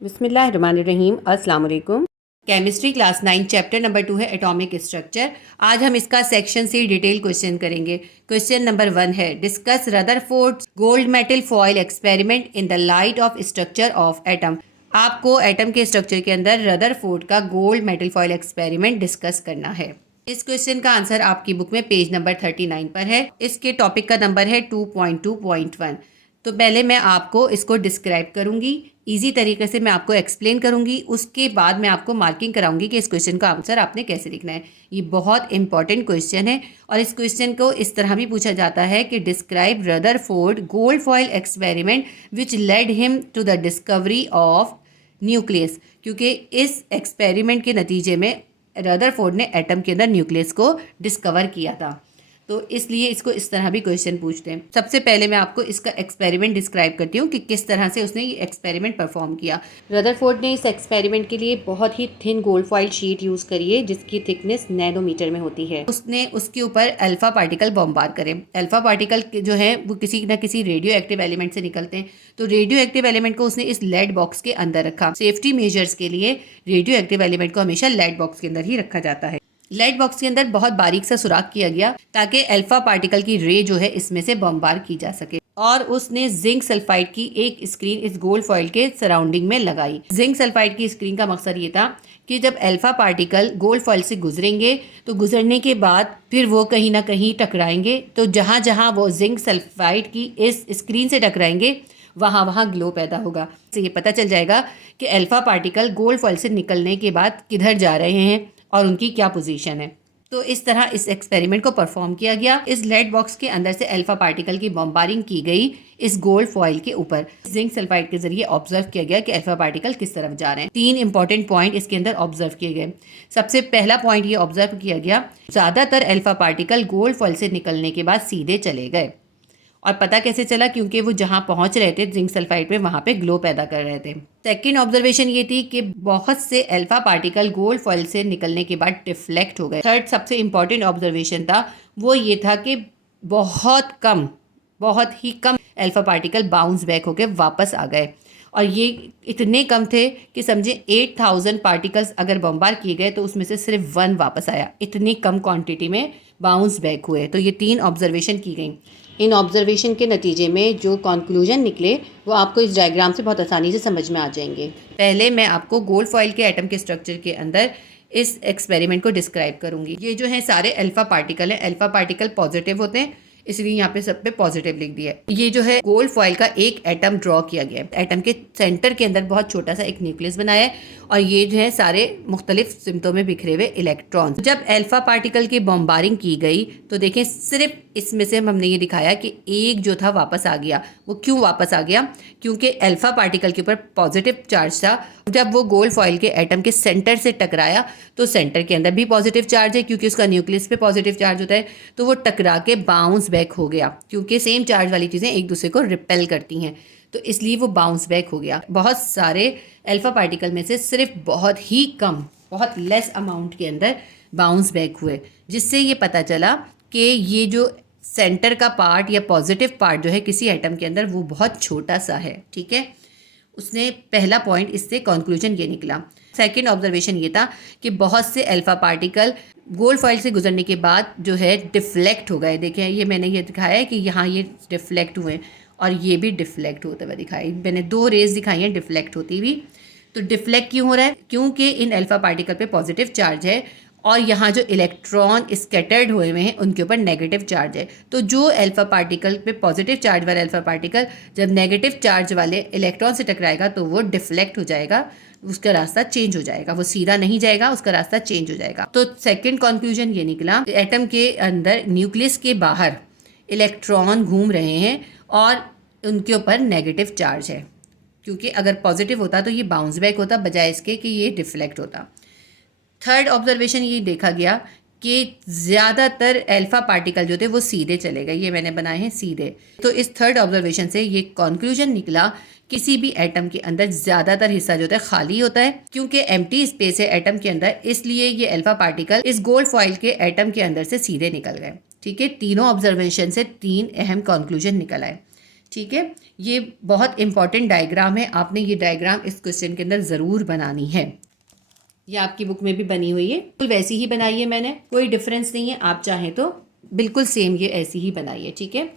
बिस्मिल्लाहिर्रहमानिर्रहीम। अस्सलाम वालेकुम। केमिस्ट्री क्लास 9 चैप्टर नंबर 2 है एटॉमिक स्ट्रक्चर। आज हम इसका सेक्शन सी डिटेल क्वेश्चन करेंगे। क्वेश्चन नंबर 1 है, discuss Rutherford gold metal foil experiment in the light of structure of atom. आपको एटम के स्ट्रक्चर के अंदर रदरफोर्ड का gold metal foil experiment discuss करना है। इस क्वेश्चन का आंसर आपकी बुक में पेज नंबर 39 पर है। इसके टॉपिक का नंबर है 2.2.1। तो पहले मैं आपको इसको डिस्क्राइब करूंगी, इजी तरीके से मैं आपको एक्सप्लेन करूंगी, उसके बाद मैं आपको मार्किंग कराऊंगी कि इस क्वेश्चन का आंसर आपने कैसे लिखना है। ये बहुत इंपॉर्टेंट क्वेश्चन है और इस क्वेश्चन को इस तरह भी पूछा जाता है कि describe Rutherford gold foil experiment which led him to the discovery of nucleus, क्योंकि इस एक्सपेरिमेंट के नतीजे में रदरफोर्ड ने एटम के अंदर न्यूक्लियस को डिस्कवर किया था। तो इसलिए इसको इस तरह भी क्वेश्चन पूछते हैं। सबसे पहले मैं आपको इसका एक्सपेरिमेंट डिस्क्राइब करती हूँ कि किस तरह से उसने ये एक्सपेरिमेंट परफॉर्म किया। रदरफोर्ड ने इस एक्सपेरिमेंट के लिए बहुत ही thin gold foil sheet use करी है जिसकी थिकनेस नैनोमीटर में होती है। उसने उसके ऊपर अल्फा पार्टिकल बॉम्बार करे। अल्फा पार्टिकल जो है वो किसी न किसी रेडियो एक्टिव एलिमेंट से निकलते हैं। तो रेडियो एक्टिव एलिमेंट को उसने इस लेड बॉक्स के अंदर रखा। सेफ्टी मेजर्स के लिए रेडियो एक्टिव एलिमेंट को हमेशा लेड बॉक्स के अंदर ही रखा जाता है। लेड बॉक्स के अंदर बहुत बारीक सा सुराख किया गया ताकि अल्फा पार्टिकल की रे जो है इसमें से बम्बार की जा सके। और उसने जिंक सल्फाइड की एक स्क्रीन इस गोल्ड फॉइल के सराउंडिंग में लगाई। जिंक सल्फाइड की स्क्रीन का मकसद ये था कि जब अल्फा पार्टिकल गोल्ड फॉइल से गुजरेंगे तो गुजरने के बाद फिर वो कहीं ना कहीं टकराएंगे, तो जहाँ जहाँ वो जिंक सल्फाइड की इस स्क्रीन से टकराएंगे वहाँ वहाँ ग्लो पैदा होगा। तो ये पता चल जाएगा कि अल्फा पार्टिकल गोल्ड फॉइल से निकलने के बाद किधर जा रहे हैं और उनकी क्या पोजीशन है। तो इस तरह इस एक्सपेरिमेंट को परफॉर्म किया गया। इस लेड बॉक्स के अंदर से अल्फा पार्टिकल की बॉम्बारिंग की गई इस गोल्ड फॉइल के ऊपर। जिंक सल्फाइड के जरिए ऑब्जर्व किया गया कि अल्फा पार्टिकल किस तरफ जा रहे हैं। 3 इंपॉर्टेंट पॉइंट इसके अंदर ऑब्जर्व किए गए। सबसे पहला पॉइंट ये ऑब्जर्व किया गया, ज्यादातर अल्फा पार्टिकल गोल्ड फॉइल से निकलने के बाद सीधे चले गए। और पता कैसे चला? क्योंकि वो जहाँ पहुँच रहे थे जिंक सल्फाइड पे, वहाँ पे ग्लो पैदा कर रहे थे। सेकेंड ऑब्जर्वेशन ये थी कि बहुत से अल्फा पार्टिकल गोल्ड फॉइल से निकलने के बाद डिफ्लेक्ट हो गए। थर्ड सबसे इंपॉर्टेंट ऑब्जर्वेशन था वो ये था कि बहुत ही कम अल्फा पार्टिकल बाउंस बैक होकर वापस आ गए। और ये इतने कम थे कि समझे 8000 पार्टिकल्स अगर बम्बार किए गए तो उसमें से सिर्फ 1 वापस आया। इतनी कम क्वांटिटी में बाउंस बैक हुए। तो ये 3 ऑब्जर्वेशन की गई। इन ऑब्जर्वेशन के नतीजे में जो कंक्लूजन निकले वो आपको इस डायग्राम से बहुत आसानी से समझ में आ जाएंगे। पहले मैं आपको गोल्ड फॉइल के एटम के स्ट्रक्चर के अंदर इस एक्सपेरिमेंट को डिस्क्राइब करूंगी। ये जो है सारे अल्फा पार्टिकल हैं। अल्फा पार्टिकल पॉजिटिव होते हैं, इसलिए यहाँ पे सब पे पॉजिटिव लिख दिया है। ये जो है गोल्ड फॉइल का एक एटम ड्रॉ किया गया है। एटम के सेंटर के अंदर बहुत छोटा सा एक न्यूक्लियस बनाया है और ये जो है सारे मुख्तलिफ सिमतों में बिखरे हुए इलेक्ट्रॉन। जब अल्फा पार्टिकल की बॉम्बारिंग की गई तो देखें सिर्फ इसमें से हमने ये दिखाया कि एक जो था वापस आ गया। वो क्यों वापस आ गया? क्योंकि अल्फा पार्टिकल के ऊपर पॉजिटिव चार्ज था। जब वो गोल्ड फॉइल के एटम के सेंटर से टकराया तो सेंटर के अंदर भी पॉजिटिव चार्ज है क्योंकि उसका न्यूक्लियस पे पॉजिटिव चार्ज होता है, तो वो टकरा के बाउंस बैक हो गया। क्योंकि सेम चार्ज वाली चीज़ें एक दूसरे को रिपेल करती हैं तो इसलिए वो बाउंस बैक हो गया। बहुत सारे अल्फा पार्टिकल में से सिर्फ बहुत ही कम, बहुत लेस अमाउंट के अंदर बाउंस बैक हुए, जिससे ये पता चला कि ये जो सेंटर का पार्ट या पॉजिटिव पार्ट जो है किसी एटम के अंदर वो बहुत छोटा सा है। ठीक है, उसने पहला पॉइंट इससे कंक्लूजन ये निकला। सेकंड ऑब्जर्वेशन ये था कि बहुत से अल्फा पार्टिकल गोल्ड फॉइल से गुजरने के बाद जो है डिफ्लेक्ट हो गए। देखें ये मैंने ये दिखाया है कि यहाँ ये डिफ्लेक्ट हुए और ये भी डिफ्लेक्ट होते हुए दिखाई। मैंने 2 रेज दिखाई हैं डिफ्लेक्ट होती हुई। तो डिफ्लेक्ट क्यों हो रहा है? क्योंकि इन अल्फा पार्टिकल पे पॉजिटिव चार्ज है और यहाँ जो इलेक्ट्रॉन स्कैटर्ड हुए हुए हैं उनके ऊपर नेगेटिव चार्ज है। तो जो अल्फा पार्टिकल पे पॉजिटिव चार्ज वाला अल्फा पार्टिकल जब नेगेटिव चार्ज वाले इलेक्ट्रॉन से टकराएगा तो वो डिफ्लेक्ट हो जाएगा, उसका रास्ता चेंज हो जाएगा, वो सीधा नहीं जाएगा, उसका रास्ता चेंज हो जाएगा। तो सेकंड कंक्लूजन ये निकला, एटम के अंदर न्यूक्लियस के बाहर इलेक्ट्रॉन घूम रहे हैं और उनके ऊपर नेगेटिव चार्ज है। क्योंकि अगर पॉजिटिव होता तो ये बाउंस बैक होता बजाय इसके कि ये डिफ्लेक्ट होता। थर्ड ऑब्जर्वेशन ये देखा गया कि ज़्यादातर अल्फा पार्टिकल जो थे वो सीधे चले गए। ये मैंने बनाए हैं सीधे। तो इस थर्ड ऑब्जर्वेशन से ये कंक्लूजन निकला किसी भी एटम के अंदर ज़्यादातर हिस्सा जो होता है खाली होता है, क्योंकि एम्प्टी स्पेस है एटम के अंदर, इसलिए ये अल्फा पार्टिकल इस गोल्ड फॉइल के एटम के अंदर से सीधे निकल गए। ठीक है, तीनों ऑब्जर्वेशन से 3 अहम कंक्लूजन निकल आए। ठीक है, ये बहुत इंपॉर्टेंट डायग्राम है, आपने ये डायग्राम इस क्वेश्चन के अंदर ज़रूर बनानी है। ये आपकी बुक में भी बनी हुई है, बिल्कुल वैसी ही बनाई है मैंने, कोई डिफरेंस नहीं है। आप चाहें तो बिल्कुल सेम ये ऐसी ही बनाइए। ठीक है,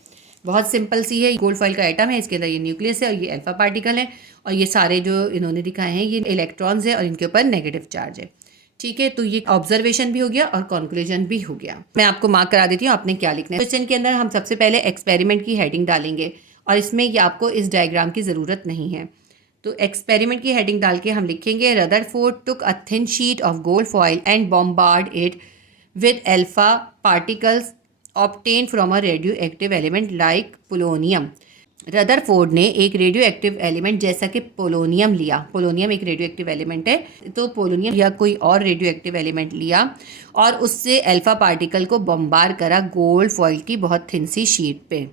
बहुत सिंपल सी है। गोल्ड फॉइल का एटम है, इसके अंदर ये न्यूक्लियस है और ये अल्फा पार्टिकल है, और ये सारे जो इन्होंने दिखाए हैं ये इलेक्ट्रॉन्स है और इनके ऊपर नेगेटिव चार्ज है। ठीक है, तो ये ऑब्जर्वेशन भी हो गया और कंक्लूजन भी हो गया। मैं आपको मार्क करा देती हूँ आपने क्या लिखना है। क्वेश्चन के अंदर हम सबसे पहले एक्सपेरिमेंट की हेडिंग डालेंगे और इसमें ये आपको इस डायग्राम की ज़रूरत नहीं है। तो एक्सपेरिमेंट की हेडिंग डाल के हम लिखेंगे Rutherford took a thin sheet of gold foil and bombard it with alpha particles obtain from a radio active element like polonium. Rutherford ने एक रेडियो एक्टिव एलिमेंट जैसा कि पोलोनियम लिया। पोलोनियम एक रेडियो एक्टिव एलिमेंट है, तो polonium या कोई और रेडियो एक्टिव एलिमेंट लिया और उससे अल्फा पार्टिकल को बम्बार करा गोल्ड फॉइल की बहुत थिन सी शीट पे।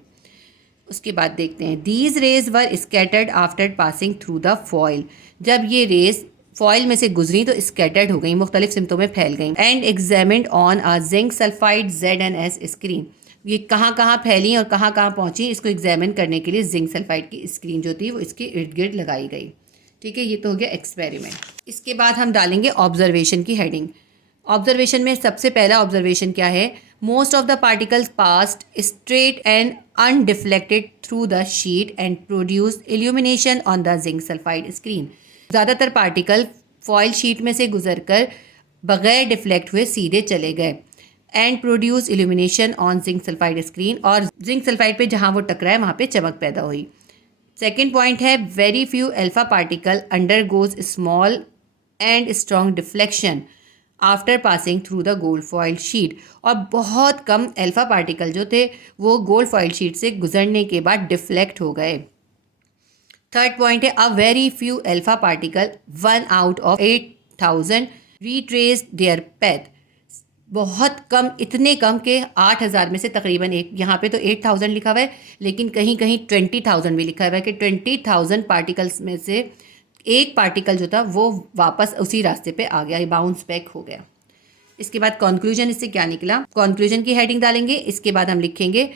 उसके बाद देखते हैं these raise were scattered after passing through the foil. जब ये रेज फॉइल में से गुजरी तो स्कैटर्ड हो गई, मुख्तलिफ सिमतों में फैल गई। And examined on a zinc sulphide ZnS screen. ये कहाँ कहाँ फैली और कहाँ कहाँ पहुँची, इसको एग्जामिन करने के लिए जिंक सल्फाइड की स्क्रीन जो थी वो इसके इर्द गिर्द लगाई गई। ठीक है, ये तो हो गया एक्सपेरिमेंट। इसके बाद हम डालेंगे ऑब्जर्वेशन की हेडिंग। ऑब्जर्वेशन में सबसे पहला ऑब्जर्वेशन क्या है, most of the particles passed straight and undeflected through the sheet and produce illumination on the zinc sulphide screen. ज़्यादातर पार्टिकल फॉइल शीट में से गुजरकर बगैर डिफ्लेक्ट हुए सीधे चले गए and produce illumination on zinc sulphide screen, और जिंक सल्फाइड पे जहाँ वो टकराए वहाँ पे चमक पैदा हुई। सेकेंड पॉइंट है very few alpha particle under goes small and strong deflection after passing through the gold foil sheet. और बहुत कम अल्फा पार्टिकल जो थे वो गोल्ड फॉइल शीट से गुजरने के बाद डिफ्लेक्ट हो गए। थर्ड पॉइंट है a very few alpha particle 1 out of 8000 retrace their path. बहुत कम, इतने कम के 8000 में से तकरीबन एक, यहाँ पे तो 8000 लिखा हुआ है लेकिन कहीं कहीं 20,000 भी लिखा हुआ है कि 20,000 पार्टिकल्स में से एक पार्टिकल जो था वो वापस उसी रास्ते पे आ गया, बाउंस बैक हो गया। इसके बाद कंक्लूजन, इससे क्या निकला, कंक्लूजन की हेडिंग डालेंगे। इसके बाद हम लिखेंगे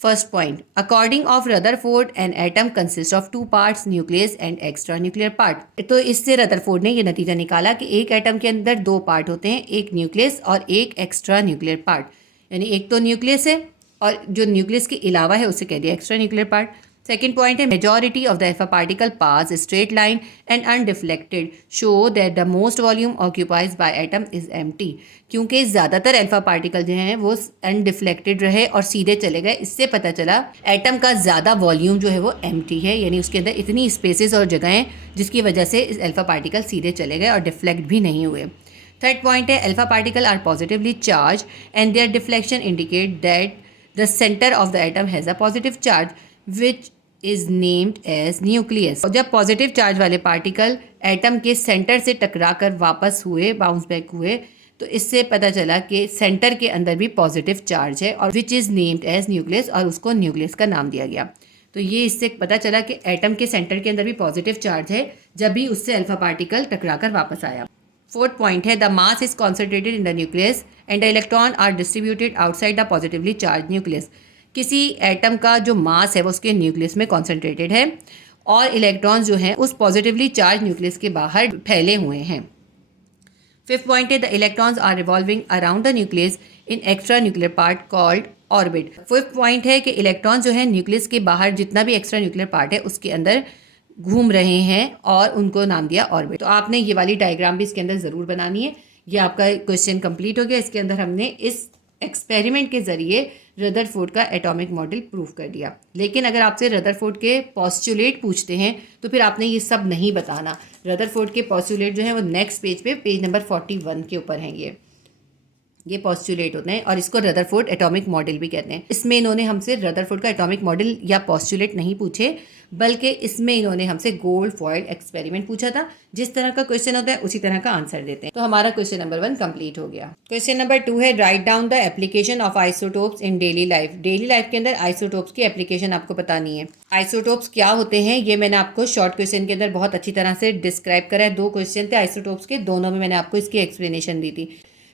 first point according of Rutherford an atom consist of 2 parts nucleus and extra nuclear part. तो इससे रदरफोर्ड ने ये नतीजा निकाला कि एक एटम के अंदर 2 पार्ट होते हैं, एक न्यूक्लियस और एक एक्स्ट्रा न्यूक्लियर पार्ट। यानी एक तो न्यूक्लियस है और जो न्यूक्लियस के अलावा है उसे कह दिया extra nuclear part. Second point है majority of the alpha particle pass straight line and undeflected show that the most volume occupies by atom is empty. क्योंकि ज़्यादातर अल्फा पार्टिकल जो हैं वो अनडिफ्लेक्टेड रहे और सीधे चले गए, इससे पता चला एटम का ज़्यादा वॉल्यूम जो है वो एम्प्टी है, यानी उसके अंदर इतनी स्पेसेस और जगहें जिसकी वजह से इस अल्फा पार्टिकल सीधे चले गए और डिफ्लेक्ट भी नहीं हुए। थर्ड पॉइंट है alpha particle are positively charge and their deflection indicate that the centre of the atom has a positive charge which is named as nucleus. और जब पॉजिटिव चार्ज वाले पार्टिकल एटम के centre से टकरा कर वापस हुए, बाउंस बैक हुए, तो इससे पता चला कि सेंटर के अंदर भी पॉजिटिव चार्ज है और which is named as nucleus, और उसको न्यूक्लियस का नाम दिया गया। तो ये इससे पता चला कि एटम के सेंटर के अंदर भी पॉजिटिव चार्ज है जब भी उससे अल्फा पार्टिकल टकरा कर वापस आया। फोर्थ पॉइंट है the mass is concentrated in the nucleus and the electron are distributed outside the positively charge nucleus. किसी एटम का जो मास है वो उसके न्यूक्लियस में कॉन्सेंट्रेटेड है और इलेक्ट्रॉन्स जो हैं उस पॉजिटिवली चार्ज न्यूक्लियस के बाहर फैले हुए हैं। फिफ्थ पॉइंट है the electrons are revolving around the nucleus in extra nuclear part called orbit. Fifth point है कि इलेक्ट्रॉन्स जो है न्यूक्लियस के बाहर जितना भी एक्स्ट्रा न्यूक्लियर पार्ट है उसके अंदर घूम रहे हैं और उनको नाम दिया ऑर्बिट। तो आपने ये वाली डायग्राम भी इसके अंदर ज़रूर बनानी है। ये आपका क्वेश्चन कंप्लीट हो गया। इसके अंदर हमने इस एक्सपेरिमेंट के ज़रिए रदरफोर्ड का एटॉमिक मॉडल प्रूव कर दिया। लेकिन अगर आपसे रदरफोर्ड के पॉस्टुलेट पूछते हैं तो फिर आपने ये सब नहीं बताना। रदरफोर्ड के पॉस्टुलेट जो हैं वो नेक्स्ट पेज पे पेज नंबर 41 के ऊपर हैं। ये पॉस्टुलेट होते हैं और इसको रदरफोर्ड एटॉमिक मॉडल भी कहते हैं। इसमें इन्होंने हमसे रदरफोर्ड का एटॉमिक मॉडल या पॉस्टुलेट नहीं पूछे, बल्कि इसमें इन्होंने हमसे गोल्ड फॉइल एक्सपेरिमेंट पूछा था। जिस तरह का क्वेश्चन होता है उसी तरह का आंसर देते हैं। तो हमारा क्वेश्चन नंबर 1 कंप्लीट हो गया। क्वेश्चन नंबर 2 है write down the application of isotopes in daily life. Daily life के अंदर आइसोटोप्स की एप्लीकेशन आपको बतानी है। आइसोटोप्स क्या होते हैं ये मैंने आपको शॉर्ट क्वेश्चन के अंदर बहुत अच्छी तरह से डिस्क्राइब करा है। 2 क्वेश्चन थे आइसोटोप्स के, दोनों में मैंने आपको इसकी एक्सप्लेनेशन दी थी।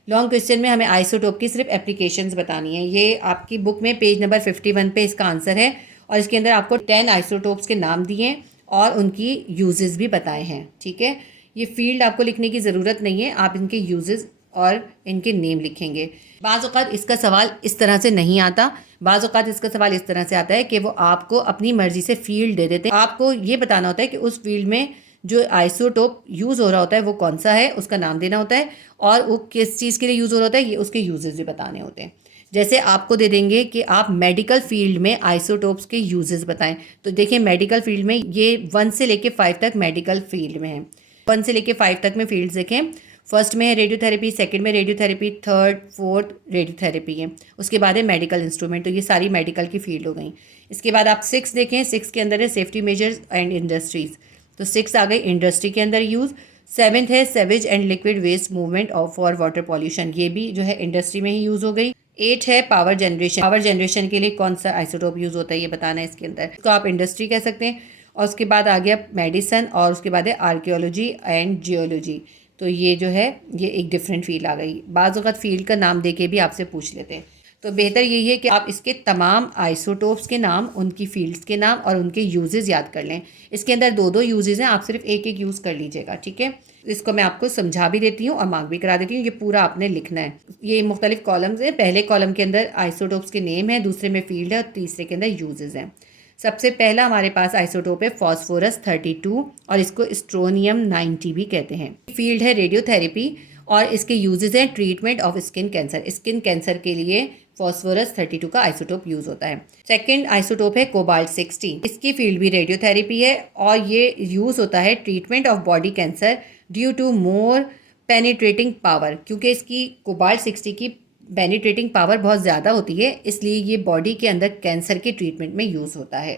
लॉन्ग क्वेश्चन में हमें आइसोटोप की सिर्फ एप्लीकेशंस बतानी है। ये आपकी बुक में पेज नंबर 51 पे इसका आंसर है और इसके अंदर आपको 10 आइसोटोप्स के नाम दिए हैं और उनकी यूजेस भी बताए हैं। ठीक है, ये फील्ड आपको लिखने की ज़रूरत नहीं है, आप इनके यूजेस और इनके नेम लिखेंगे। बाज़ औक़ात इसका सवाल इस तरह से नहीं आता, बाज़ औक़ात इसका सवाल इस तरह से आता है कि वो आपको अपनी मर्ज़ी से फील्ड दे देते हैं। आपको ये बताना होता है कि उस फील्ड में जो आइसोटोप यूज़ हो रहा होता है वो कौन सा है, उसका नाम देना होता है और वो किस चीज़ के लिए यूज़ हो रहा होता है, ये उसके यूजेस भी बताने होते हैं। जैसे आपको दे देंगे कि आप मेडिकल फील्ड में आइसोटोप्स के यूजेस बताएं, तो देखिए मेडिकल फील्ड में ये 1 से लेके 5 तक मेडिकल फील्ड में है। 1 से लेके 5 तक में फील्ड्स देखें, फर्स्ट में है रेडियोथेरेपी, सेकंड में रेडियोथेरेपी, थर्ड फोर्थ रेडियोथेरेपी है, उसके बाद है मेडिकल इंस्ट्रूमेंट, तो ये सारी मेडिकल की फील्ड हो गई। इसके बाद आप 6 देखें, 6 के अंदर है सेफ्टी मेजर्स एंड इंडस्ट्रीज़, तो 6 आ गई इंडस्ट्री के अंदर यूज़। 7th है sewage and liquid waste movement of for water pollution, ये भी जो है इंडस्ट्री में ही यूज़ हो गई। 8 है पावर जनरेशन, पावर जनरेशन के लिए कौन सा आइसोटोप यूज़ होता है ये बताना है इसके अंदर, इसको आप इंडस्ट्री कह सकते हैं। और उसके बाद आ गया मेडिसन और उसके बाद है आर्कियोलॉजी एंड जियोलॉजी, तो ये जो है ये एक डिफरेंट फील्ड आ गई। बाज़ वक़्त फील्ड का नाम दे के भी आपसे पूछ लेते हैं, तो बेहतर यही है कि आप इसके तमाम आइसोटोप्स के नाम, उनकी फील्ड्स के नाम और उनके यूजेस याद कर लें। इसके अंदर 2-2 यूजेस हैं, आप सिर्फ एक एक यूज़ कर लीजिएगा। ठीक है, इसको मैं आपको समझा भी देती हूँ और मार्क भी करा देती हूँ, ये पूरा आपने लिखना है। ये मुख्तलिफ कॉलम्स हैं, पहले कॉलम के अंदर आइसोटोप्स के नेम है, दूसरे में फील्ड है और तीसरे के अंदर यूजेस हैं। सबसे पहला हमारे पास आइसोटोप है फॉस्फोरस 32 और इसको स्ट्रोनियम 90 भी कहते हैं। फील्ड है रेडियोथेरेपी और इसके यूजेस हैं treatment of skin cancer, skin cancer के लिए फॉस्फोरस 32 का आइसोटोप यूज़ होता है। सेकंड आइसोटोप है कोबाल्ट 60, इसकी फील्ड भी रेडियोथेरेपी है और ये यूज़ होता है treatment of body cancer due to more penetrating power, क्योंकि इसकी कोबाल्ट 60 की पेनिट्रेटिंग पावर बहुत ज़्यादा होती है, इसलिए ये बॉडी के अंदर कैंसर के ट्रीटमेंट में यूज़ होता है।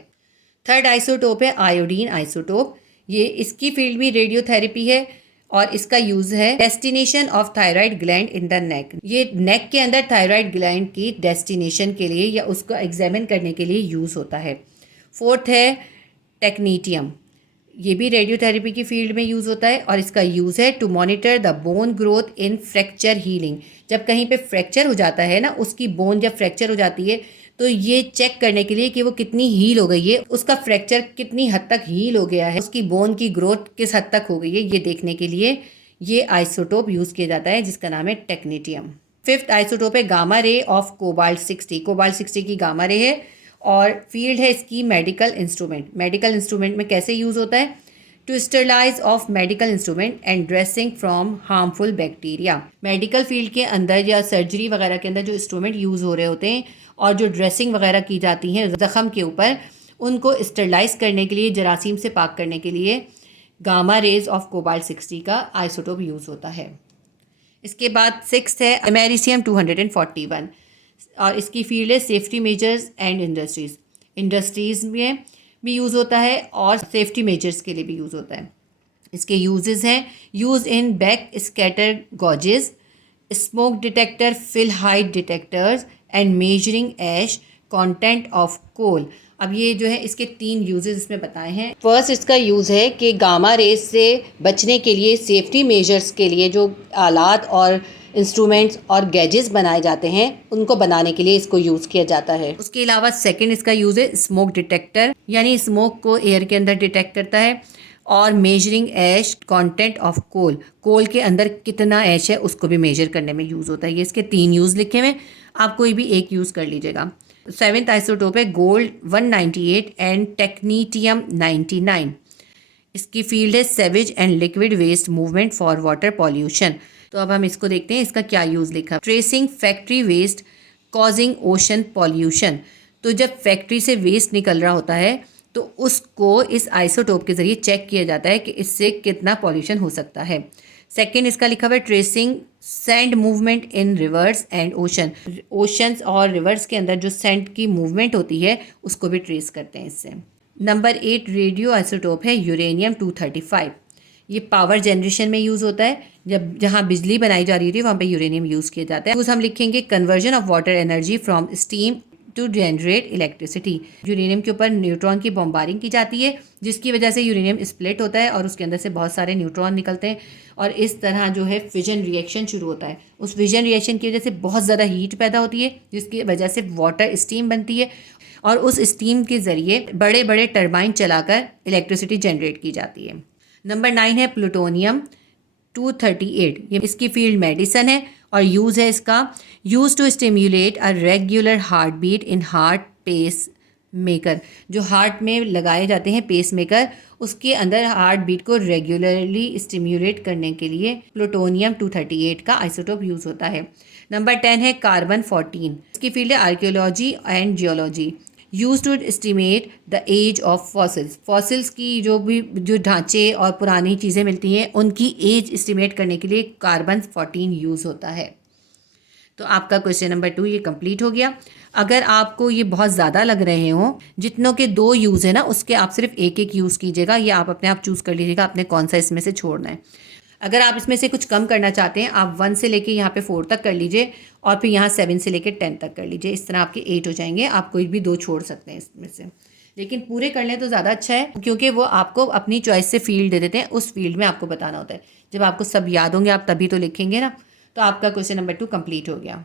थर्ड आइसोटोप है आयोडीन आइसोटोप, ये इसकी फील्ड भी रेडियोथेरेपी है और इसका यूज़ है destination of thyroid gland in the neck, ये नेक के अंदर थायराइड ग्लैंड की डेस्टिनेशन के लिए या उसको एग्जामिन करने के लिए यूज़ होता है। फोर्थ है टेक्नीटियम, ये भी रेडियोथेरेपी की फील्ड में यूज़ होता है और इसका यूज़ है to monitor the bone growth in fracture healing, जब कहीं पे फ्रैक्चर हो जाता है ना, उसकी बोन जब फ्रैक्चर हो जाती है तो ये चेक करने के लिए कि वो कितनी हील हो गई है, उसका फ्रैक्चर कितनी हद तक हील हो गया है, उसकी बोन की ग्रोथ किस हद तक हो गई है, ये देखने के लिए ये आइसोटोप यूज़ किया जाता है जिसका नाम है टेक्नीटियम। फिफ्थ आइसोटोप है gamma ray of cobalt 60, cobalt 60 की गामा रे है और फील्ड है इसकी मेडिकल इंस्ट्रूमेंट। मेडिकल इंस्ट्रूमेंट में कैसे यूज़ होता है, to sterilise of medical instrument and dressing from harmful bacteria, medical field के अंदर या सर्जरी वगैरह के अंदर जो इंस्ट्रूमेंट यूज़ हो रहे होते हैं और जो ड्रेसिंग वगैरह की जाती हैं ज़ख़म के ऊपर, उनको स्टरलाइज करने के लिए, जरासीम से पाक करने के लिए गामा रेज ऑफ कोबाल्ट 60 का आइसोटोप यूज़ होता है। इसके बाद 6th है अमेरिशियम 241 और इसकी फील्ड है safety measures and industries, industries में भी यूज़ होता है और सेफ्टी मेजर्स के लिए भी यूज़ होता है। इसके यूजेस हैं use in back scatter gauges, smoke detector, fill height detectors and measuring ash content of coal. अब ये जो है इसके 3 यूजेस इसमें बताए हैं। फर्स्ट इसका यूज़ है कि गामा रेज से बचने के लिए सेफ्टी मेजर्स के लिए जो आलात और इंस्ट्रूमेंट्स और गैजेट्स बनाए जाते हैं उनको बनाने के लिए इसको यूज़ किया जाता है। उसके अलावा सेकंड इसका यूज़ है स्मोक डिटेक्टर, यानी स्मोक को एयर के अंदर डिटेक्ट करता है, और measuring ash content of coal, coal के अंदर कितना ऐश है उसको भी मेजर करने में यूज़ होता है। ये इसके 3 यूज़ लिखे हुए, आप कोई भी एक यूज़ कर लीजिएगा। 7th आइसोटोप है गोल्ड 198 एंड टेक्नीटियम 99, इसकी फील्ड है sewage and liquid waste movement for water pollution. तो अब हम इसको देखते हैं इसका क्या यूज़ लिखा, tracing factory waste causing ocean pollution, तो जब फैक्ट्री से वेस्ट निकल रहा होता है तो उसको इस आइसोटोप के ज़रिए चेक किया जाता है कि इससे कितना पॉल्यूशन हो सकता है। सेकंड इसका लिखा हुआ है tracing sand movement in reverse and ocean, oceans और रिवर्स के अंदर जो सैंड की मूवमेंट होती है उसको भी ट्रेस करते हैं इससे। नंबर 8 रेडियो आइसोटोप है यूरेनियम 235, ये पावर जनरेशन में यूज़ होता है, जब जहाँ बिजली बनाई जा रही होती है वहाँ पे यूरेनियम यूज़ किया जाता है। यूज़ हम लिखेंगे conversion of water energy from steam to generate electricity. Uranium के ऊपर न्यूट्रॉन की बॉम्बारिंग की जाती है, जिसकी वजह से यूरेनियम स्प्लिट होता है और उसके अंदर से बहुत सारे न्यूट्रॉन निकलते हैं और इस तरह जो है फिजन रिएक्शन शुरू होता है। उस फिजन रिएक्शन की वजह से बहुत ज़्यादा हीट पैदा होती है, जिसकी वजह से वाटर स्टीम बनती है और उस स्टीम के ज़रिए बड़े बड़े टरबाइन चलाकर इलेक्ट्रिसिटी जनरेट की जाती है। नंबर 9 है प्लूटोनियम 238। ये इसकी फील्ड मेडिसन है और यूज़ है इसका use to stimulate a regular heartbeat in heart pacemaker. जो हार्ट में लगाए जाते हैं पेस मेकर, उसके अंदर हार्ट बीट को रेगुलरली स्टिम्युलेट करने के लिए प्लूटोनियम 238 का आइसोटोप यूज़ होता है। नंबर 10 है कार्बन 14। इसकी फील्ड है archaeology and geology. Use to estimate the age of fossils. Fossils की जो ढांचे और पुरानी चीज़ें मिलती हैं उनकी एज एस्टिमेट करने के लिए कार्बन 14 यूज़ होता है। तो आपका क्वेश्चन नंबर 2 ये कंप्लीट हो गया। अगर आपको ये बहुत ज़्यादा लग रहे हों, जितनों के 2 यूज़ है ना, उसके आप सिर्फ एक एक यूज़ कीजिएगा, या आप अपने आप चूज़ कर लीजिएगा आपने कौन सा इसमें से छोड़ना है। अगर आप इसमें से कुछ कम करना चाहते हैं, आप 1 से लेके यहाँ पे 4 तक कर लीजिए और फिर यहाँ 7 से लेके 10 तक कर लीजिए। इस तरह आपके 8 हो जाएंगे। आप कोई भी 2 छोड़ सकते हैं इसमें से, लेकिन पूरे कर लें तो ज़्यादा अच्छा है, क्योंकि वो आपको अपनी चॉइस से फील्ड दे देते हैं, उस फील्ड में आपको बताना होता है। जब आपको सब याद होंगे आप तभी तो लिखेंगे ना। तो आपका क्वेश्चन नंबर 2 कंप्लीट हो गया।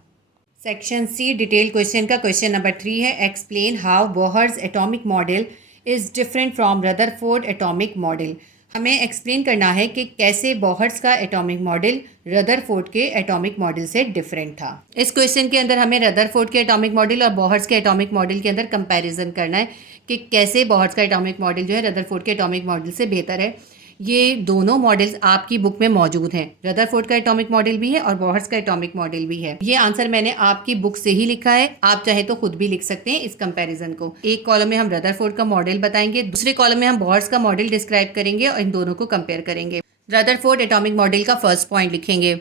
सेक्शन सी डिटेल क्वेश्चन का क्वेश्चन नंबर 3 है explain how Bohr's atomic model is different from Rutherford atomic model. हमें एक्सप्लेन करना है कि कैसे बोहर्स का एटॉमिक मॉडल रदरफोर्ड के एटॉमिक मॉडल से डिफरेंट था। इस क्वेश्चन के अंदर हमें रदरफोर्ड के एटॉमिक मॉडल और बोहर्स के एटॉमिक मॉडल के अंदर कंपैरिजन करना है कि कैसे बोहर्स का एटॉमिक मॉडल जो है रदरफोर्ड के एटॉमिक मॉडल से बेहतर है। ये दोनों मॉडल्स आपकी बुक में मौजूद हैं। रदरफोर्ड का एटॉमिक मॉडल भी है और बोहर्स का एटॉमिक मॉडल भी है। ये आंसर मैंने आपकी बुक से ही लिखा है, आप चाहे तो खुद भी लिख सकते हैं इस कंपैरिजन को। एक कॉलम में हम रदरफोर्ड का मॉडल बताएंगे, दूसरे कॉलम में हम बोहर्स का मॉडल डिस्क्राइब करेंगे और इन दोनों को कंपेयर करेंगे। रदरफोर्ड एटॉमिक मॉडल का फर्स्ट पॉइंट लिखेंगे,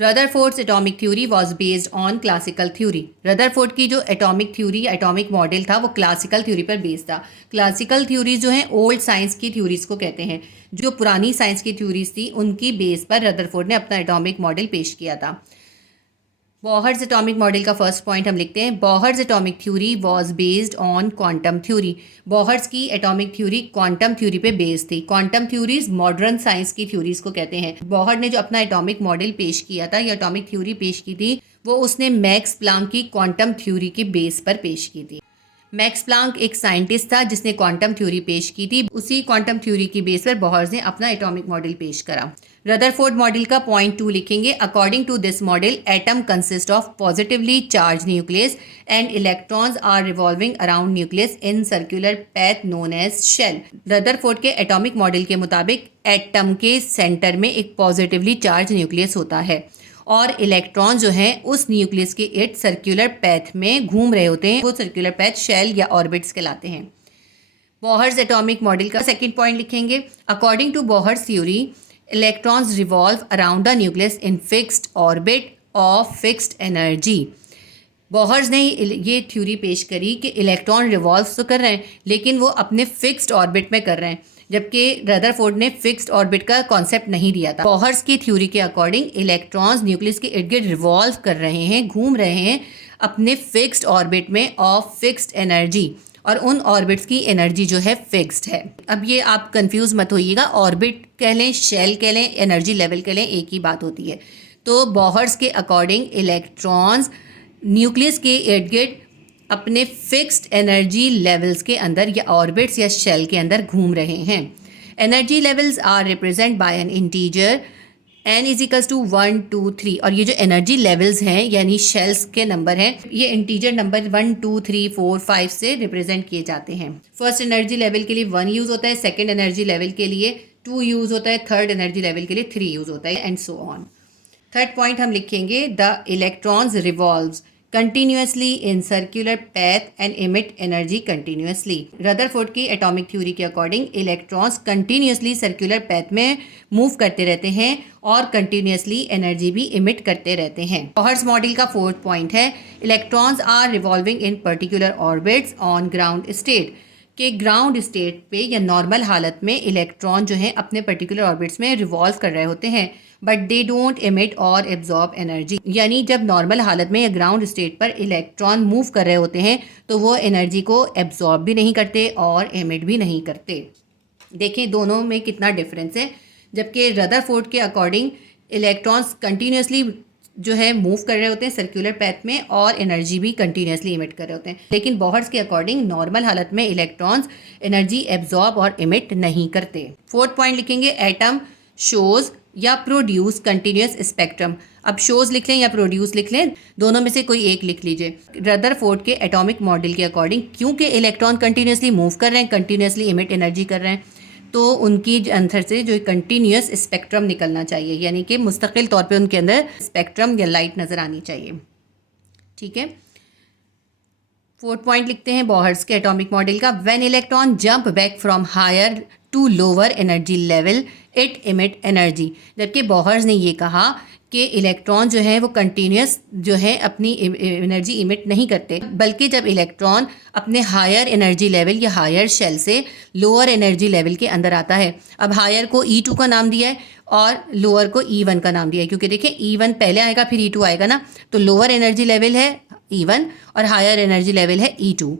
Rutherford's atomic theory was based on classical theory. Rutherford की जो एटॉमिक थ्योरी एटॉमिक मॉडल था वो क्लासिकल थ्योरी पर बेस्ड था। क्लासिकल थ्योरीज जो हैं ओल्ड साइंस की थ्योरीज को कहते हैं। जो पुरानी साइंस की थ्योरीज थी उनकी बेस पर रदरफोर्ड ने अपना एटॉमिक मॉडल पेश किया था। बोहर्स एटॉमिक मॉडल का फर्स्ट पॉइंट हम लिखते हैं, Bohr's atomic theory was based on quantum theory. Bohr's की एटॉमिक थ्योरी क्वांटम थ्योरी पे बेस्ड थी। क्वांटम थ्योरीज मॉडर्न साइंस की थ्योरीज को कहते हैं। बोहर ने जो अपना एटॉमिक मॉडल पेश किया था या एटॉमिक थ्योरी पेश की थी, वो उसने मैक्स प्लांक की क्वांटम थ्योरी के बेस पर पेश की थी। मैक्स प्लांक एक साइंटिस्ट था जिसने क्वांटम थ्योरी पेश की थी। उसी क्वांटम थ्योरी की बेस पर बोहर्स ने अपना एटॉमिक मॉडल पेश करा। रदरफोर्ड मॉडल का पॉइंट 2 लिखेंगे, according to this model atom consist of positively charge nucleus and electrons are revolving around nucleus in circular path known as shell. Rutherford के atomic model के मुताबिक atom के centre में एक पॉजिटिवली चार्ज न्यूक्लियस होता है और इलेक्ट्रॉन जो हैं उस न्यूक्लियस के इर्द सर्कुलर पैथ में घूम रहे होते हैं। वो सर्कुलर पैथ शेल या ऑर्बिट्स कहलाते हैं। बोहर्स एटॉमिक मॉडल का सेकंड पॉइंट लिखेंगे, according to Bohr's theory electrons revolve around the nucleus in fixed orbit of fixed energy. Bohr's ने ये थ्योरी पेश करी कि इलेक्ट्रॉन रिवॉल्व तो कर रहे हैं लेकिन वो अपने फिक्स्ड ऑर्बिट में कर रहे हैं, जबकि रदरफोर्ड ने फिक्स्ड ऑर्बिट का कॉन्सेप्ट नहीं दिया था। बोहर्स की थ्योरी के अकॉर्डिंग इलेक्ट्रॉन्स न्यूक्लियस के इर्द गिर्द रिवॉल्व कर रहे हैं, घूम रहे हैं अपने फिक्स्ड ऑर्बिट में ऑफ फिक्स्ड एनर्जी, और उन ऑर्बिट्स की एनर्जी जो है फिक्स्ड है। अब ये आप कंफ्यूज मत होइएगा, ऑर्बिट कह लें, शेल कह लें, एनर्जी लेवल कह लें, एक ही बात होती है। तो बोहर्स के अकॉर्डिंग इलेक्ट्रॉन्स न्यूक्लियस के इर्द गिर्द अपने फिक्स्ड एनर्जी लेवल्स के अंदर या ऑर्बिट्स या शेल के अंदर घूम रहे हैं। Energy levels are represent by an integer n is equals to 1 2 3, और ये जो एनर्जी लेवल्स हैं यानी शेल्स के नंबर हैं, ये इंटीजर नंबर 1 2 3 4 5 से रिप्रेजेंट किए जाते हैं। फर्स्ट एनर्जी लेवल के लिए 1 यूज़ होता है, सेकेंड एनर्जी लेवल के लिए 2 यूज़ होता है, थर्ड एनर्जी लेवल के लिए 3 यूज़ होता है, and so on. Third point हम लिखेंगे, the electrons revolves continuously in circular path and emit energy continuously। Rutherford की एटॉमिक थ्योरी के according electrons continuously circular path में मूव करते रहते हैं और कंटिन्यूसली एनर्जी भी इमिट करते रहते हैं। बोहर्स मॉडल का फोर्थ पॉइंट है, electrons are revolving in particular orbits on ground state. कि ग्राउंड स्टेट पे या नॉर्मल हालत में इलेक्ट्रॉन जो है अपने पर्टिकुलर ऑर्बिट्स में रिवॉल्व कर रहे होते हैं, बट दे डोंट एमिट और एब्जॉर्ब एनर्जी। यानी जब नॉर्मल हालत में या ग्राउंड स्टेट पर इलेक्ट्रॉन मूव कर रहे होते हैं तो वो एनर्जी को एब्जॉर्ब भी नहीं करते और एमिट भी नहीं करते। देखें दोनों में कितना डिफरेंस है। जबकि रदरफोर्ड के अकॉर्डिंग इलेक्ट्रॉन्स कंटिन्यूसली जो है मूव कर रहे होते हैं सर्कुलर पैथ में और एनर्जी भी कंटिन्यूसली इमिट कर रहे होते हैं। लेकिन बोहर्स के अकॉर्डिंग नॉर्मल हालत में इलेक्ट्रॉन्स एनर्जी एब्जॉर्ब और इमिट नहीं करते। फोर्थ पॉइंट लिखेंगे, एटम शोज या प्रोड्यूस कंटिन्यूस स्पेक्ट्रम। अब शोज लिख लें या प्रोड्यूस लिख लें, दोनों में से कोई एक लिख लीजिए। रदरफोर्ड के एटॉमिक मॉडल के अकॉर्डिंग क्योंकि इलेक्ट्रॉन कंटिन्यूसली मूव कर रहे हैं, कंटिन्यूसली इमिट एनर्जी कर रहे हैं, तो उनकी अंदर से जो कंटिन्यूस स्पेक्ट्रम निकलना चाहिए, यानी कि मुस्तकिल तौर पे उनके अंदर स्पेक्ट्रम या लाइट नज़र आनी चाहिए। ठीक है, फोर्थ पॉइंट लिखते हैं बोहर्स के एटॉमिक मॉडल का, when electron jump back from higher to lower energy level it emit energy. जबकि बोहर्स ने ये कहा कि इलेक्ट्रॉन जो है वो कंटिन्यूस जो है अपनी एनर्जी इमिट नहीं करते, बल्कि जब इलेक्ट्रॉन अपने हायर एनर्जी लेवल या हायर शेल से लोअर एनर्जी लेवल के अंदर आता है। अब हायर को E2 का नाम दिया है और लोअर को E1 का नाम दिया है, क्योंकि देखिए E1 पहले आएगा फिर E2 आएगा ना, तो लोअर एनर्जी लेवल है E1 और हायर एनर्जी लेवल है E2।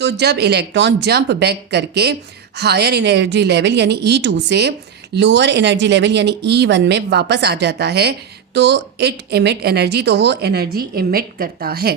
तो जब इलेक्ट्रॉन जंप बैक करके हायर एनर्जी लेवल यानी E2 से लोअर एनर्जी लेवल यानी E1 में वापस आ जाता है तो इट इमिट एनर्जी, तो वो एनर्जी इमिट करता है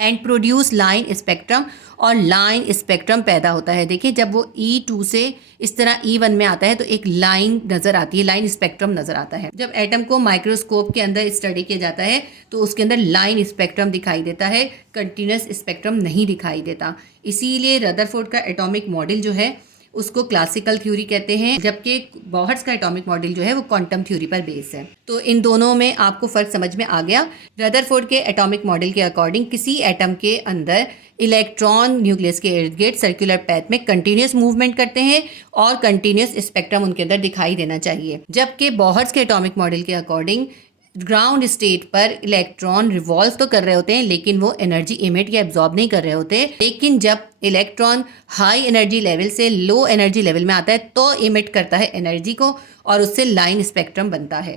एंड प्रोड्यूस लाइन स्पेक्ट्रम, और लाइन स्पेक्ट्रम पैदा होता है। देखिए जब वो E2 से इस तरह E1 में आता है तो एक लाइन नज़र आती है, लाइन स्पेक्ट्रम नज़र आता है। जब एटम को माइक्रोस्कोप के अंदर स्टडी किया जाता है तो उसके अंदर लाइन स्पेक्ट्रम दिखाई देता है, कंटिन्यूस स्पेक्ट्रम नहीं दिखाई देता। इसीलिए रदरफोर्ड का एटॉमिक मॉडल जो है उसको क्लासिकल थ्योरी कहते हैं, जबकि बोहर्स का एटॉमिक मॉडल जो है वो क्वांटम थ्योरी पर बेस है। तो इन दोनों में आपको फ़र्क समझ में आ गया। रदरफोर्ड के एटॉमिक मॉडल के अकॉर्डिंग किसी एटम के अंदर इलेक्ट्रॉन न्यूक्लियस के इर्द गिर्द सर्कुलर पैथ में कंटिन्यूस मूवमेंट करते हैं और कंटिन्यूस स्पेक्ट्रम उनके अंदर दिखाई देना चाहिए। जबकि बोहर्स के एटॉमिक मॉडल के अकॉर्डिंग ग्राउंड स्टेट पर इलेक्ट्रॉन रिवॉल्व तो कर रहे होते हैं लेकिन वो एनर्जी इमिट या एब्जॉर्ब नहीं कर रहे होते। लेकिन जब इलेक्ट्रॉन हाई एनर्जी लेवल से लो एनर्जी लेवल में आता है तो इमिट करता है एनर्जी को और उससे लाइन स्पेक्ट्रम बनता है।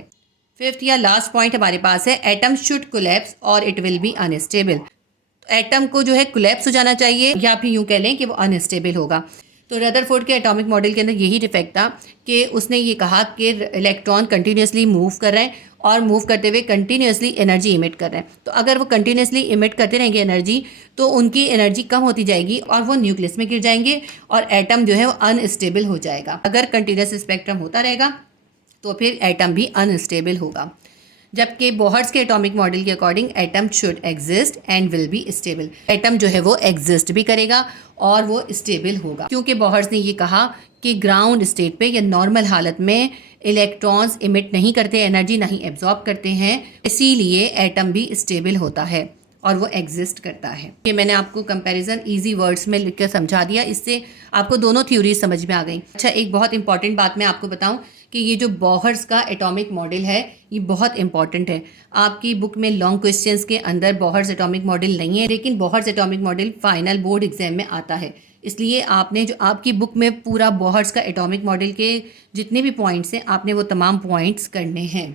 फिफ्थ या लास्ट पॉइंट हमारे पास है, एटम शुड कोलैप्स और it will be unstable. Atom को जो है कोलैप्स हो जाना चाहिए या फिर यूँ कह लें कि वो अनस्टेबल होगा। तो रदरफोर्ड के एटॉमिक मॉडल के अंदर यही डिफेक्ट था कि उसने ये कहा कि इलेक्ट्रॉन कंटिन्यूसली मूव कर रहे हैं और मूव करते हुए कंटिन्यूसली एनर्जी इमिट कर रहे हैं। तो अगर वो कंटिन्यूसली इमिट करते रहेंगे एनर्जी तो उनकी एनर्जी कम होती जाएगी और वो न्यूक्लियस में गिर जाएंगे और एटम जो है वो अनस्टेबल हो जाएगा। अगर कंटिन्यूस स्पेक्ट्रम होता रहेगा तो फिर एटम भी अनस्टेबल होगा। जबकि बोहर्स के एटॉमिक मॉडल के according atom should exist and will be stable. Atom जो है वो एग्जिस्ट भी करेगा और वो स्टेबल होगा, क्योंकि बोहर्स ने ये कहा कि ग्राउंड स्टेट पे या नॉर्मल हालत में इलेक्ट्रॉन्स इमिट नहीं करते, एनर्जी नहीं एब्जॉर्ब करते हैं, इसीलिए एटम भी स्टेबल होता है और वो एग्जिस्ट करता है। ये मैंने आपको कंपैरिजन इजी वर्ड्स में लिख कर समझा दिया, इससे आपको दोनों थ्योरीज समझ में आ गई। अच्छा, एक बहुत इंपॉर्टेंट बात मैं आपको बताऊं कि ये जो बोहर्स का एटॉमिक मॉडल है ये बहुत इंपॉर्टेंट है। आपकी बुक में लॉन्ग क्वेश्चंस के अंदर बोहर्स एटॉमिक मॉडल नहीं है, लेकिन Bohr's atomic model final board exam में आता है। इसलिए आपने जो आपकी बुक में पूरा बोहर्स का एटॉमिक मॉडल के जितने भी पॉइंट्स हैं आपने वो तमाम पॉइंट्स करने हैं।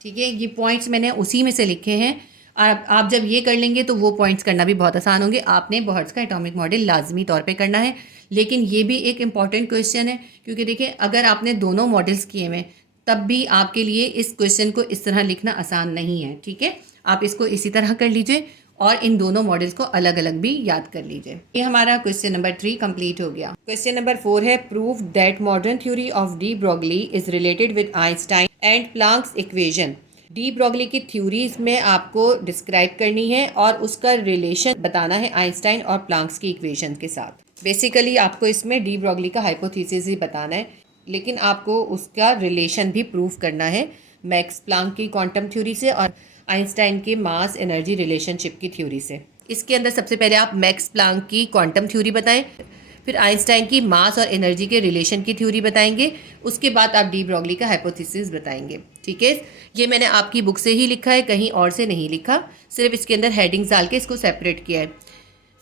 ठीक है, ये पॉइंट्स मैंने उसी में से लिखे हैं। आप जब ये कर लेंगे तो वो पॉइंट्स करना भी बहुत आसान होंगे। आपने बोहर्स का एटॉमिक मॉडल लाजमी तौर पे करना है, लेकिन ये भी एक इम्पॉर्टेंट क्वेश्चन है, क्योंकि देखिए अगर आपने दोनों मॉडल्स किए हुए तब भी आपके लिए इस क्वेश्चन को इस तरह लिखना आसान नहीं है। ठीक है, आप इसको इसी तरह कर लीजिए और इन दोनों मॉडल्स को अलग अलग भी याद कर लीजिए। ये हमारा क्वेश्चन नंबर 3 कंप्लीट हो गया। क्वेश्चन नंबर 4 है, prove that modern theory of de Broglie is related with Einstein and Planck's equation. De Broglie की थ्योरीज में आपको डिस्क्राइब करनी है और उसका रिलेशन बताना है आइंस्टाइन और प्लैंक्स की इक्वेशन के साथ। बेसिकली आपको इसमें डी ब्रोगली का हाइपोथेसिस ही बताना है, लेकिन आपको उसका रिलेशन भी प्रूव करना है मैक्स प्लैंक की क्वांटम थ्योरी से और आइंस्टाइन के मास एनर्जी रिलेशनशिप की थ्योरी से। इसके अंदर सबसे पहले आप मैक्स प्लैंक की क्वांटम थ्योरी बताएं, फिर आइंस्टाइन की मास और एनर्जी के रिलेशन की थ्योरी बताएंगे, उसके बाद आप डी ब्रोगली का हाइपोथेसिस बताएंगे। ठीक है, ये मैंने आपकी बुक से ही लिखा है, कहीं और से नहीं लिखा, सिर्फ इसके अंदर हेडिंग्स डाल के इसको सेपरेट किया है।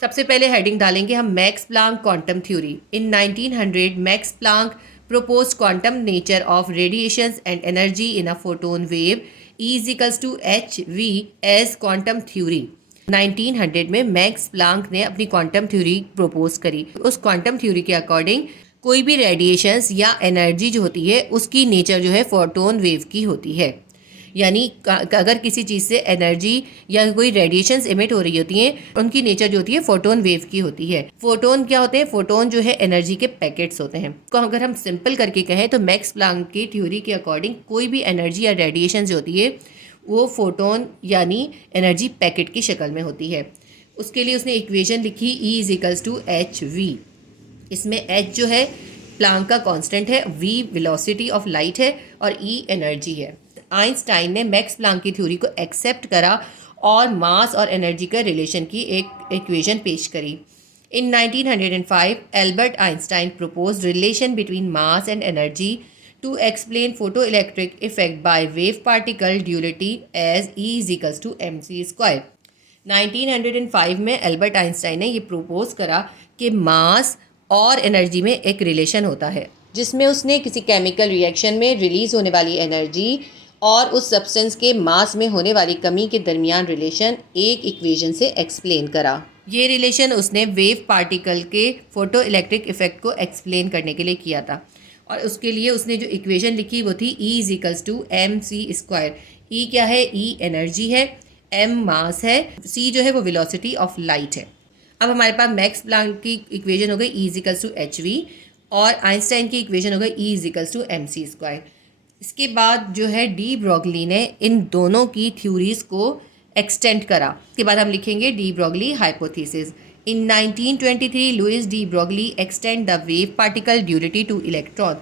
सबसे पहले हेडिंग डालेंगे हम max Planck quantum theory. In 1900 max Planck proposed quantum nature of radiations and energy in a photon wave E is equals to hv as quantum theory। 1900 में मैक्स प्लांक ने अपनी क्वांटम थ्योरी प्रपोज करी। उस quantum theory के according कोई भी radiations या energy जो होती है उसकी नेचर जो है फोटोन वेव की होती है। यानी अगर किसी चीज़ से एनर्जी या कोई रेडिएशंस इमिट हो रही होती हैं उनकी नेचर जो होती है फोटोन वेव की होती है। फोटोन क्या होते हैं? फोटोन जो है एनर्जी के पैकेट्स होते हैं। तो अगर हम सिंपल करके कहें तो मैक्स प्लांक की थ्योरी के अकॉर्डिंग कोई भी एनर्जी या रेडिएशन जो होती है वो फोटोन यानी एनर्जी पैकेट की शक्ल में होती है। उसके लिए उसने इक्वेशन लिखी E is equals to H V. इसमें H जो है प्लांक का कांस्टेंट है, V वेलोसिटी ऑफ लाइट है और E एनर्जी है। आइंस्टाइन ने मैक्स प्लांक की थ्योरी को एक्सेप्ट करा और मास और एनर्जी का रिलेशन की एक इक्वेशन पेश करी। इन 1905 Albert Einstein proposed relation between mass and energy to explain photoelectric effect by wave particle duality as E is equals to mc square। 1905 में एल्बर्ट आइंस्टाइन ने ये प्रपोज करा कि मास और एनर्जी में एक रिलेशन होता है, जिसमें उसने किसी केमिकल रिएक्शन में रिलीज होने वाली एनर्जी और उस सब्सटेंस के मास में होने वाली कमी के दरमियान रिलेशन एक इक्वेशन से एक्सप्लेन करा। ये रिलेशन उसने वेव पार्टिकल के फोटो इलेक्ट्रिक इफेक्ट को एक्सप्लेन करने के लिए किया था और उसके लिए उसने जो इक्वेशन लिखी वो थी E is equals to M C square. E क्या है? E एनर्जी है, M मास है, C जो है वो वेलोसिटी ऑफ लाइट है। अब हमारे पास मैक्स प्लांक की इक्वेशन हो गई E is equals to H V और आइंस्टाइन की इक्वेशन हो गई E is equals to M C square. इसके बाद जो है डी ब्रॉगली ने इन दोनों की थ्योरीज को एक्सटेंड करा। इसके बाद हम लिखेंगे de Broglie hypothesis. In 1923 Louis de Broglie extend the wave particle duality to electron.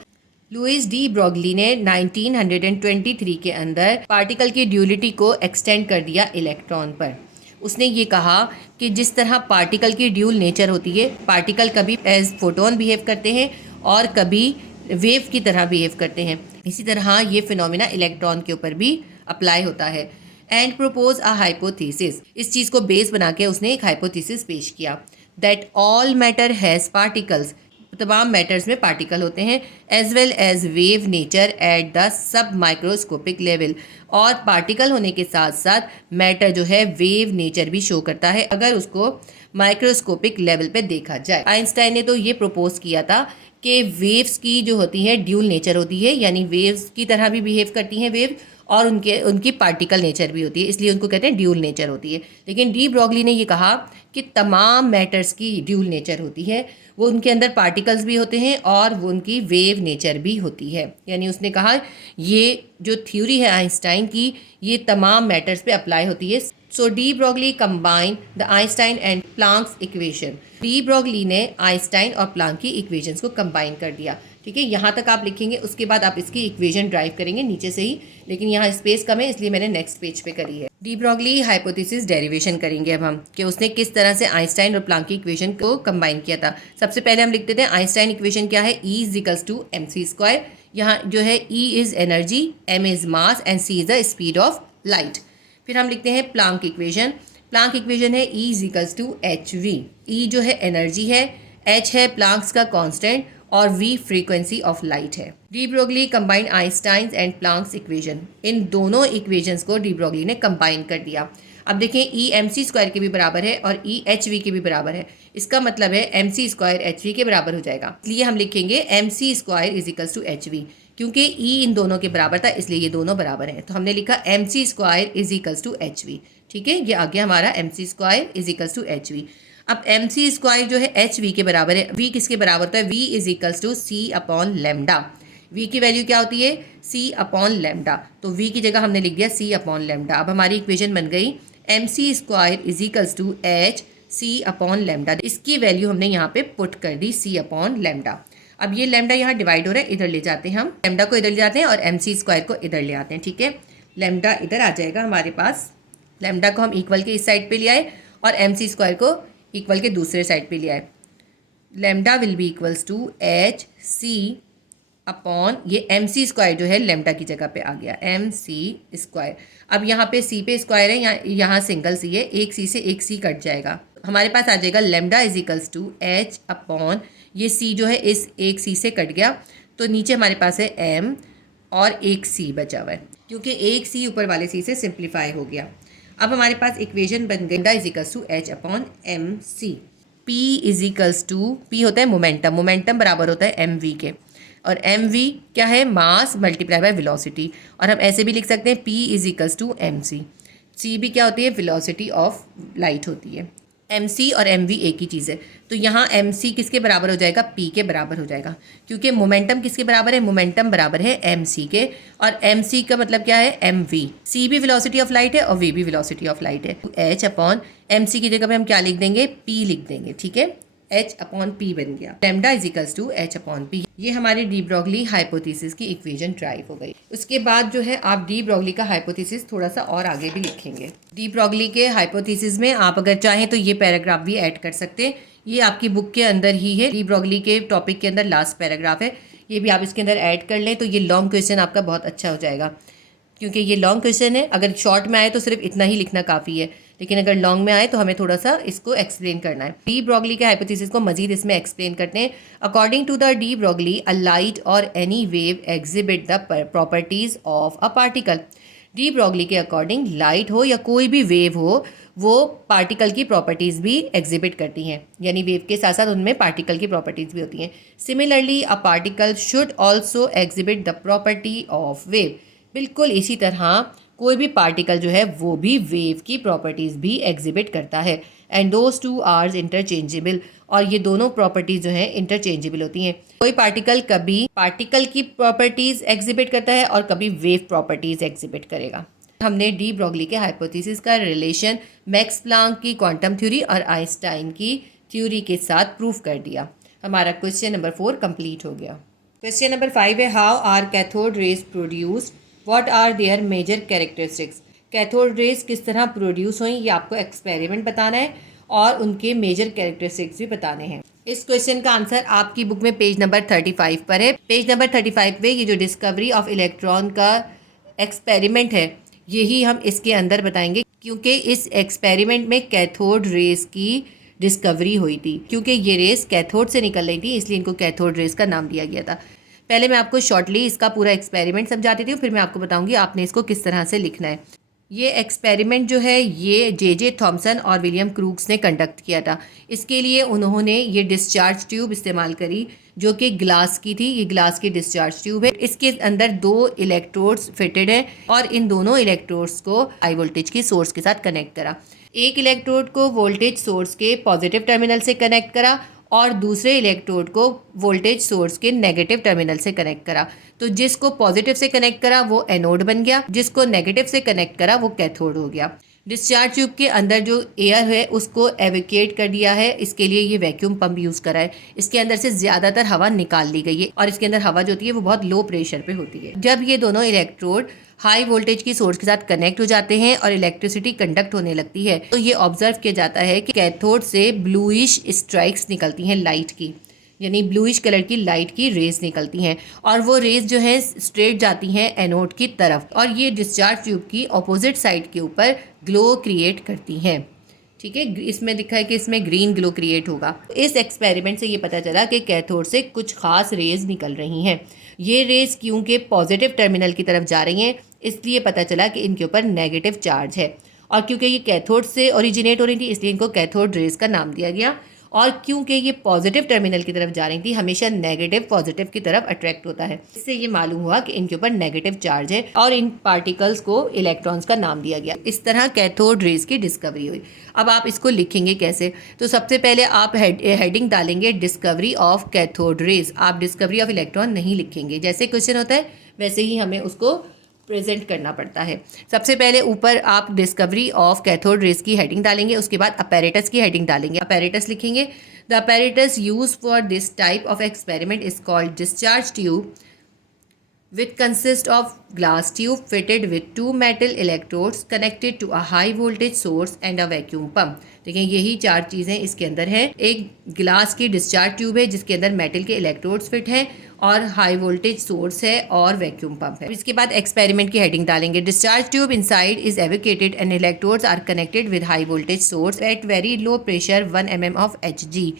Louis de Broglie ने 1923 के अंदर पार्टिकल की ड्यूलिटी को एक्सटेंड कर दिया इलेक्ट्रॉन पर। उसने ये कहा कि जिस तरह पार्टिकल की ड्यूल नेचर होती है, पार्टिकल कभी एज फोटोन बिहेव करते हैं और कभी वेव की तरह बिहेव करते हैं, इसी तरह ये फिनोमिना इलेक्ट्रॉन के ऊपर भी अप्लाई होता है। And propose a hypothesis. इस चीज़ को बेस बना के उसने एक हाइपोथेसिस पेश किया that all matter has particles. तमाम मैटर्स में पार्टिकल होते हैं as well as wave nature at the sub microscopic level. और पार्टिकल होने के साथ साथ मैटर जो है वेव नेचर भी शो करता है अगर उसको माइक्रोस्कोपिक लेवल पे देखा जाए। आइंस्टाइन ने तो ये प्रपोज किया था कि वेव्स की जो होती है ड्यूल नेचर होती है, यानी वेव्स की तरह भी बिहेव करती हैं वेव और उनकी पार्टिकल नेचर भी होती है, इसलिए उनको कहते हैं ड्यूल नेचर होती है। लेकिन डी ब्रॉगली ने ये कहा कि तमाम मैटर्स की ड्यूल नेचर होती है, वो उनके अंदर पार्टिकल्स भी होते हैं और वो उनकी वेव नेचर भी होती है। यानी उसने कहा ये जो थ्योरी है आइंस्टाइन की ये तमाम मैटर्स पे अप्लाई होती है। So de Broglie combine the Einstein and Planck's equation. De Broglie ने आइंस्टाइन और प्लांक की इक्वेशंस को कंबाइन कर दिया। ठीक है, यहाँ तक आप लिखेंगे, उसके बाद आप इसकी इक्वेशन ड्राइव करेंगे नीचे से ही, लेकिन यहाँ स्पेस कम है इसलिए मैंने नेक्स्ट पेज पे करी है। डी ब्रॉगली हाइपोथेसिस डेरिवेशन करेंगे अब हम कि उसने किस तरह से आइंस्टाइन और प्लांक की इक्वेशन को कंबाइन किया था। सबसे पहले हम लिखते थे आइंस्टाइन इक्वेशन क्या है? E is equals to M C square. यहाँ जो है E is energy, M is mass and C is the speed of light. फिर हम लिखते हैं प्लांक इक्वेशन। प्लांक इक्वेशन है E is equals to H V. E जो है एनर्जी है, H है प्लांक्स का कांस्टेंट और V फ्रीक्वेंसी ऑफ लाइट है। De Broglie combine Einstein and Planck's equation. इन दोनों इक्वेशंस को डी ब्रॉगली ने कंबाइन कर दिया। अब देखें E एम सी स्क्वायर के भी बराबर है और E एच वी के भी बराबर है। इसका मतलब है M C square H V के बराबर हो जाएगा, इसलिए हम लिखेंगे M C square is equals to H V. क्योंकि E इन दोनों के बराबर था इसलिए ये दोनों बराबर हैं, तो हमने लिखा M C square is equals to H V. ठीक है, ये आ गया हमारा M C square is equals to H V. अब एम सी स्क्वायर जो है एच वी के बराबर है। वी किसके बराबर होता है? V is equals to C upon lambda. V की वैल्यू क्या होती है? C upon lambda. तो वी की जगह हमने लिख दिया सी अपॉन लेमडा। अब हमारी इक्वेशन बन गई M C square is equals to H C upon lambda. इसकी वैल्यू हमने यहाँ पे पुट कर दी सी अपॉन लेमडा। अब ये लेमडा यहाँ डिवाइड हो रहा है, इधर ले जाते हैं हम, लेमडा को इधर ले जाते हैं और एम सी स्क्वायर को इधर ले आते हैं। ठीक है, लेमडा इधर आ जाएगा हमारे पास। लेमडा को हम इक्वल के इस साइड पे ले आए और एम सी स्क्वायर को इक्वल के दूसरे साइड पे ले आए। Lambda will be equals to H C upon ये एम सी स्क्वायर जो है लेमडा की जगह पे आ गया एम सी स्क्वायर। अब यहाँ पे सी पे स्क्वायर है, यहाँ सिंगल सी है, एक सी से एक सी कट जाएगा, हमारे पास आ जाएगा lambda is equals to H upon, ये सी जो है इस एक सी से कट गया, तो नीचे हमारे पास है एम और एक सी बचा हुआ है, क्योंकि एक सी ऊपर वाले सी से सिंप्लीफाई हो गया। अब हमारे पास इक्वेशन बन गई lambda is equals to H upon M C. P is equals to, P होता है मोमेंटम, मोमेंटम बराबर होता है एम वी के, और एम वी क्या है, मास मल्टीप्लाई बाय वेलोसिटी, और हम ऐसे भी लिख सकते हैं P is equals to M C. C भी क्या होती है, वेलोसिटी ऑफ लाइट होती है। एम सी और एम वी एक ही चीज़ है, तो यहाँ एम सी किसके बराबर हो जाएगा, पी के बराबर हो जाएगा, क्योंकि मोमेंटम किसके बराबर है, मोमेंटम बराबर है एम सी के, और एम सी का मतलब क्या है, एम वी। सी भी वेलोसिटी ऑफ लाइट है और वी भी वेलोसिटी ऑफ लाइट है। एच अपॉन एम सी की जगह पे हम क्या लिख देंगे, पी लिख देंगे, ठीक है, एच अपॉन पी बन गया। Lambda is equals to H upon P. ये हमारी डी ब्रॉगली हाइपोथेसिस की इक्वेशन ड्राइव हो गई। उसके बाद जो है आप डी ब्रॉगली का हाइपोथेसिस थोड़ा सा और आगे भी लिखेंगे। डी ब्रॉगली के हाइपोथेसिस में आप अगर चाहें तो ये पैराग्राफ भी ऐड कर सकते हैं, ये आपकी बुक के अंदर ही है, डी ब्रॉगली के टॉपिक के अंदर लास्ट पैराग्राफ है, ये भी आप इसके अंदर ऐड कर लें तो ये लॉन्ग क्वेश्चन आपका बहुत अच्छा हो जाएगा, क्योंकि ये लॉन्ग क्वेश्चन है। अगर शॉर्ट में आए तो सिर्फ इतना ही लिखना काफ़ी है, लेकिन अगर लॉन्ग में आए तो हमें थोड़ा सा इसको एक्सप्लेन करना है। डी ब्रॉगली के हाइपोथेसिस को मजीद इसमें एक्सप्लेन करते हैं। According to the de Broglie, a light और any wave exhibit the properties of a particle. De Broglie के अकॉर्डिंग लाइट हो या कोई भी वेव हो, वो पार्टिकल की प्रॉपर्टीज़ भी एग्जिबिट करती हैं, यानी वेव के साथ साथ उनमें पार्टिकल की प्रॉपर्टीज़ भी होती हैं। Similarly a particle should also exhibit the property of wave. बिल्कुल इसी तरह कोई भी पार्टिकल जो है वो भी वेव की प्रॉपर्टीज़ भी एग्जिबिट करता है। And those two are interchangeable, और ये दोनों प्रॉपर्टीज़ जो हैं इंटरचेंजेबल होती हैं। कोई पार्टिकल कभी पार्टिकल की प्रॉपर्टीज़ एग्जिबिट करता है और कभी वेव प्रॉपर्टीज़ एग्जिबिट करेगा। हमने डी ब्रॉगली के हाइपोथेसिस का रिलेशन मैक्स प्लांक की क्वांटम थ्योरी और आइंस्टाइन की थ्योरी के साथ प्रूफ कर दिया। हमारा क्वेश्चन नंबर 4 कंप्लीट हो गया। क्वेश्चन नंबर 5 है, how are cathode rays produced, what are their major characteristics. Cathode rays किस तरह प्रोड्यूस हुई, ये आपको एक्सपेरिमेंट बताना है और उनके मेजर कैरेक्टरिस्टिक्स भी बताने हैं। इस क्वेश्चन का आंसर आपकी बुक में पेज नंबर 35 पर है। पेज नंबर 35 पे ये जो डिस्कवरी ऑफ इलेक्ट्रॉन का एक्सपेरिमेंट है, यही हम इसके अंदर बताएंगे, क्योंकि इस एक्सपेरिमेंट में कैथोड रेज की डिस्कवरी हुई थी। क्योंकि ये रेस कैथोड से निकल रही थी, इसलिए इनको कैथोड रेस का नाम दिया गया था। पहले मैं आपको शॉर्टली इसका पूरा एक्सपेरिमेंट समझाती थी, फिर मैं आपको बताऊंगी आपने इसको किस तरह से लिखना है। ये एक्सपेरिमेंट जो है ये जे थॉमसन और विलियम क्रूक्स ने कंडक्ट किया था। इसके लिए उन्होंने ये डिस्चार्ज ट्यूब इस्तेमाल करी, जो कि ग्लास की थी। ये ग्लास की डिस्चार्ज ट्यूब है, इसके अंदर 2 इलेक्ट्रोड्स फिटेड हैं और इन दोनों इलेक्ट्रोड्स को हाई वोल्टेज की सोर्स के साथ कनेक्ट करा। एक इलेक्ट्रोड को वोल्टेज सोर्स के पॉजिटिव टर्मिनल से कनेक्ट करा और दूसरे इलेक्ट्रोड को वोल्टेज सोर्स के नेगेटिव टर्मिनल से कनेक्ट करा। तो जिसको पॉजिटिव से कनेक्ट करा वो एनोड बन गया, जिसको नेगेटिव से कनेक्ट करा वो कैथोड हो गया। डिस्चार्ज ट्यूब के अंदर जो एयर है उसको एवेक्यूएट कर दिया है, इसके लिए ये वैक्यूम पंप यूज़ करा है। इसके अंदर से ज़्यादातर हवा निकाल ली गई है और इसके अंदर हवा जो होती है वो बहुत लो प्रेशर पे होती है। जब ये दोनों इलेक्ट्रोड हाई वोल्टेज की सोर्स के साथ कनेक्ट हो जाते हैं और इलेक्ट्रिसिटी कंडक्ट होने लगती है, तो ये ऑब्जर्व किया जाता है कि कैथोड से ब्लूइश स्ट्राइक्स निकलती हैं लाइट की, यानी ब्लूइश कलर की लाइट की रेज निकलती हैं और वो रेज जो है स्ट्रेट जाती हैं एनोड की तरफ और ये डिस्चार्ज ट्यूब की ऑपोजिट साइड के ऊपर ग्लो क्रिएट करती हैं। ठीक है, इसमें दिखा है कि इसमें ग्रीन ग्लो क्रिएट होगा। इस एक्सपेरिमेंट से ये पता चला कि कैथोड से कुछ खास रेज निकल रही हैं। ये रेज क्योंकि पॉजिटिव टर्मिनल की तरफ जा रही हैं, इसलिए पता चला कि इनके ऊपर नेगेटिव चार्ज है, और क्योंकि ये कैथोड से ओरिजिनेट हो रही थी इसलिए इनको कैथोड रेज का नाम दिया गया। और क्योंकि ये पॉजिटिव टर्मिनल की तरफ जा रही थी, हमेशा नेगेटिव पॉजिटिव की तरफ अट्रैक्ट होता है, इससे ये मालूम हुआ कि इनके ऊपर नेगेटिव चार्ज है और इन पार्टिकल्स को इलेक्ट्रॉन्स का नाम दिया गया। इस तरह कैथोड रेज की डिस्कवरी हुई। अब आप इसको लिखेंगे कैसे, तो सबसे पहले आप हेडिंग डालेंगे डिस्कवरी ऑफ कैथोड रेज। आप डिस्कवरी ऑफ इलेक्ट्रॉन नहीं लिखेंगे, जैसे क्वेश्चन होता है वैसे ही हमें उसको प्रेजेंट करना पड़ता है। सबसे पहले ऊपर आप डिस्कवरी ऑफ कैथोड रेज की हेडिंग डालेंगे, उसके बाद अपैरेटस की हेडिंग डालेंगे। अपैरेटस लिखेंगे, the apparatus use for this type of experiment is called discharge tube which consists of glass tube fitted with two metal electrodes connected to a high voltage source and a vacuum pump। देखिए यही चार चीज़ें इसके अंदर है। एक glass की discharge tube है जिसके अंदर मेटल के इलेक्ट्रोड्स फिट है और हाई वोल्टेज सोर्स है और वैक्यूम पंप है। इसके बाद एक्सपेरिमेंट की हेडिंग डालेंगे। Discharge tube inside is evacuated and electrodes are connected with high voltage source at very low pressure 1 mm of Hg।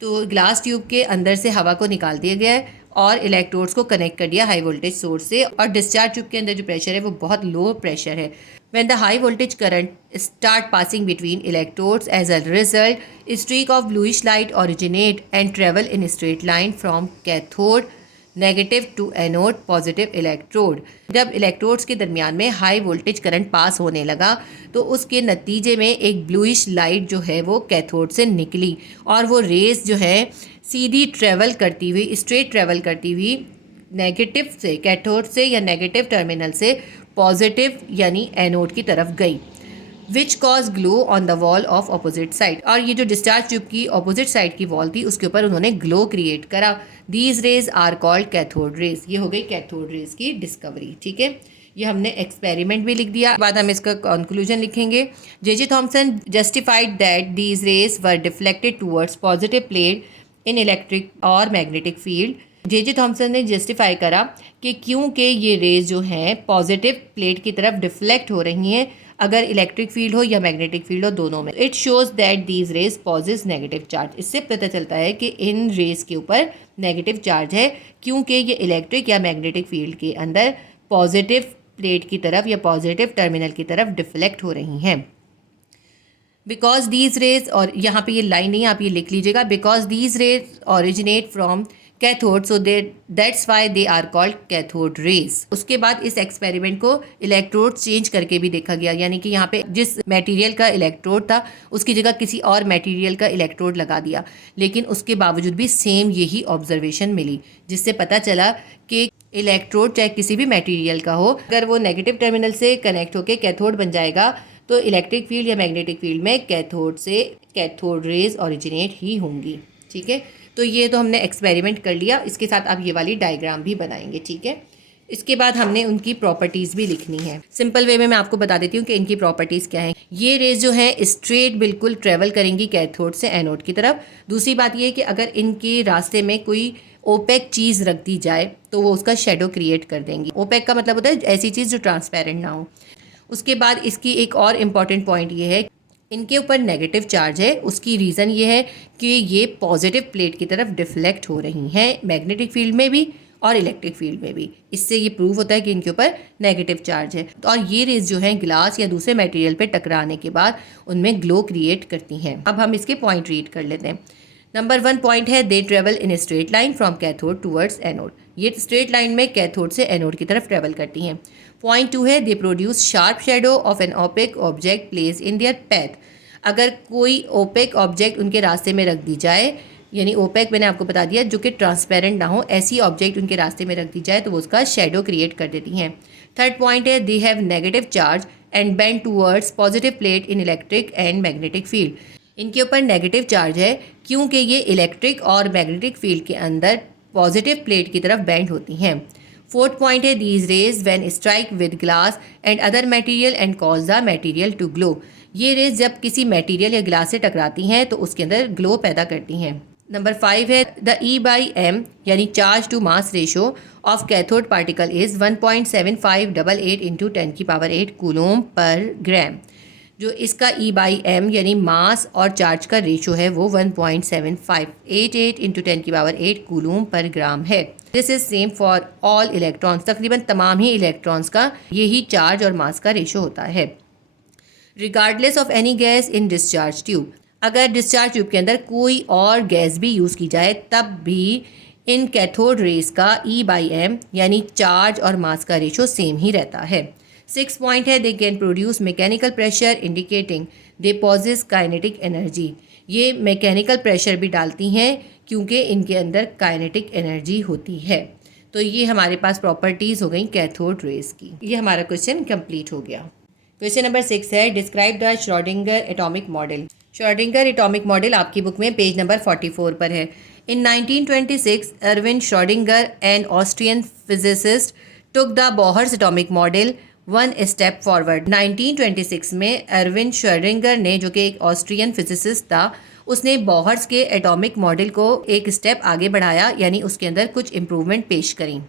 तो ग्लास ट्यूब के अंदर से हवा को निकाल दिया गया है और इलेक्ट्रोड्स को कनेक्ट कर दिया हाई वोल्टेज सोर्स से, और डिस्चार्ज ट्यूब के अंदर जो प्रेशर है वो बहुत लो प्रेशर है। When the high voltage current start passing between electrodes, as a result, a streak of bluish light originate and travel in a straight line from cathode negative to anode positive electrode. जब electrodes के दरमियान में high voltage current pass होने लगा तो उसके नतीजे में एक ब्लूइश लाइट जो है वो कैथोड से निकली और वो रेस जो है सीधी ट्रेवल करती हुई, स्ट्रेट ट्रेवल करती हुई नेगेटिव से, कैथोड से या नेगेटिव टर्मिनल से पॉजिटिव यानी एनोड की तरफ गई, which cause glow on the wall of opposite side. और ये जो डिस्चार्ज ट्यूब की अपोजिट साइड की वॉल थी उसके ऊपर उन्होंने ग्लो क्रिएट करा। These rays are called cathode rays. ये हो गई कैथोड रेज की डिस्कवरी। ठीक है, ये हमने एक्सपेरिमेंट भी लिख दिया। बाद हम इसका कंक्लूजन लिखेंगे। J Thomson justified that these raise were deflected towards positive plate in electric और मैग्नेटिक फील्ड। जे थॉमसन ने जस्टिफाई करा कि क्योंकि ये रेज जो हैं पॉजिटिव प्लेट की तरफ डिफ्लेक्ट हो रही हैं, अगर इलेक्ट्रिक फील्ड हो या मैग्नेटिक फील्ड हो, दोनों में। It shows that these rays possess negative charge. इससे पता चलता है कि इन रेज के ऊपर नेगेटिव चार्ज है क्योंकि ये इलेक्ट्रिक या मैग्नेटिक फील्ड के अंदर पॉजिटिव प्लेट की तरफ या पॉजिटिव टर्मिनल की तरफ डिफ्लेक्ट हो रही हैं। बिकॉज दीज रेज, और यहाँ पे ये लाइन नहीं आप ये लिख लीजिएगा, because these rays originate from cathode so that's why they are called cathode rays. उसके बाद इस एक्सपेरिमेंट को इलेक्ट्रोड चेंज करके भी देखा गया, यानी कि यहाँ पे जिस मटेरियल का इलेक्ट्रोड था उसकी जगह किसी और मटेरियल का इलेक्ट्रोड लगा दिया, लेकिन उसके बावजूद भी सेम यही ऑब्जर्वेशन मिली, जिससे पता चला कि इलेक्ट्रोड चाहे किसी भी मटेरियल का हो, अगर वो नेगेटिव टर्मिनल से कनेक्ट होकर कैथोड बन जाएगा तो इलेक्ट्रिक फील्ड या मैग्नेटिक फील्ड में कैथोड से कैथोड रेज ओरिजिनेट ही होंगी। ठीक है, तो ये तो हमने एक्सपेरिमेंट कर लिया। इसके साथ आप ये वाली डायग्राम भी बनाएंगे। ठीक है, इसके बाद हमने उनकी प्रॉपर्टीज़ भी लिखनी है। सिंपल वे में मैं आपको बता देती हूँ कि इनकी प्रॉपर्टीज़ क्या हैं। ये रेज जो है स्ट्रेट बिल्कुल ट्रेवल करेंगी कैथोड से एनोड की तरफ। दूसरी बात ये है कि अगर इनके रास्ते में कोई ओपेक चीज़ रख दी जाए तो वो उसका शेडो क्रिएट कर देंगी। ओपेक का मतलब होता है ऐसी चीज़ जो ट्रांसपेरेंट ना हो। उसके बाद इसकी एक और इम्पॉर्टेंट पॉइंट ये है, इनके ऊपर नेगेटिव चार्ज है। उसकी रीज़न ये है कि ये पॉजिटिव प्लेट की तरफ डिफ्लेक्ट हो रही हैं, मैग्नेटिक फील्ड में भी और इलेक्ट्रिक फील्ड में भी। इससे ये प्रूव होता है कि इनके ऊपर नेगेटिव चार्ज है। और ये रेज जो है ग्लास या दूसरे मटेरियल पे टकराने के बाद उनमें ग्लो क्रिएट करती हैं। अब हम इसके पॉइंट रीड कर लेते हैं। नंबर 1 पॉइंट है, they travel in a straight line from cathode towards anode. ये स्ट्रेट लाइन में कैथोड से एनोड की तरफ ट्रेवल करती हैं। पॉइंट 2 है, they produce sharp shadow of an opaque object place in their path. अगर कोई ओपेक ऑब्जेक्ट उनके रास्ते में रख दी जाए, यानी ओपेक मैंने आपको बता दिया जो कि ट्रांसपेरेंट ना हो, ऐसी ऑब्जेक्ट उनके रास्ते में रख दी जाए तो वो उसका शेडो क्रिएट कर देती हैं। थर्ड पॉइंट है, they have negative charge and bend towards positive plate in electric and magnetic field. इनके ऊपर नेगेटिव चार्ज है क्योंकि ये इलेक्ट्रिक और मैग्नेटिक फील्ड के अंदर पॉजिटिव प्लेट की तरफ बेंड होती हैं। फोर्थ पॉइंट है, these rays when strike with glass and other material and cause the material to glow. ये रेज जब किसी मटेरियल या ग्लास से टकराती हैं तो उसके अंदर ग्लो पैदा करती हैं। नंबर 5 है, द E/M यानी charge to mass ratio of cathode particle is 1.7588 into 10⁸ coulomb per gram. जो इसका E/M यानी मास और चार्ज का रेशो है वो 1.7588 इंटू 10⁸ कूलोम पर ग्राम है। This is same for all electrons. तकरीबन तमाम ही इलेक्ट्रॉन्स का यही चार्ज और मास का रेशो होता है। Regardless of any gas in discharge tube, अगर डिस्चार्ज ट्यूब के अंदर कोई और गैस भी यूज़ की जाए तब भी इन कैथोड रेस का E/M यानी चार्ज और मास का रेशो सेम ही रहता है। 6 पॉइंट है, they can produce mechanical pressure indicating they possess kinetic energy. ये मैकेनिकल प्रेशर भी डालती हैं क्योंकि इनके अंदर काइनेटिक एनर्जी होती है। तो ये हमारे पास प्रॉपर्टीज़ हो गई कैथोड रेस की। ये हमारा क्वेश्चन कंप्लीट हो गया। क्वेश्चन नंबर 6 है, describe the Schrodinger atomic model. Schrodinger atomic model आपकी बुक में पेज नंबर 44 पर है। In 1926, Erwin Schrödinger, an Austrian physicist, took the Bohr's atomic model one step forward. 1926 में एरविन श्रोडिंगर ने, जो कि एक ऑस्ट्रियन फिजिसिस्ट था, उसने बॉहर्स के एटॉमिक मॉडल को एक स्टेप आगे बढ़ाया, यानी उसके अंदर कुछ इम्प्रूवमेंट पेश करी।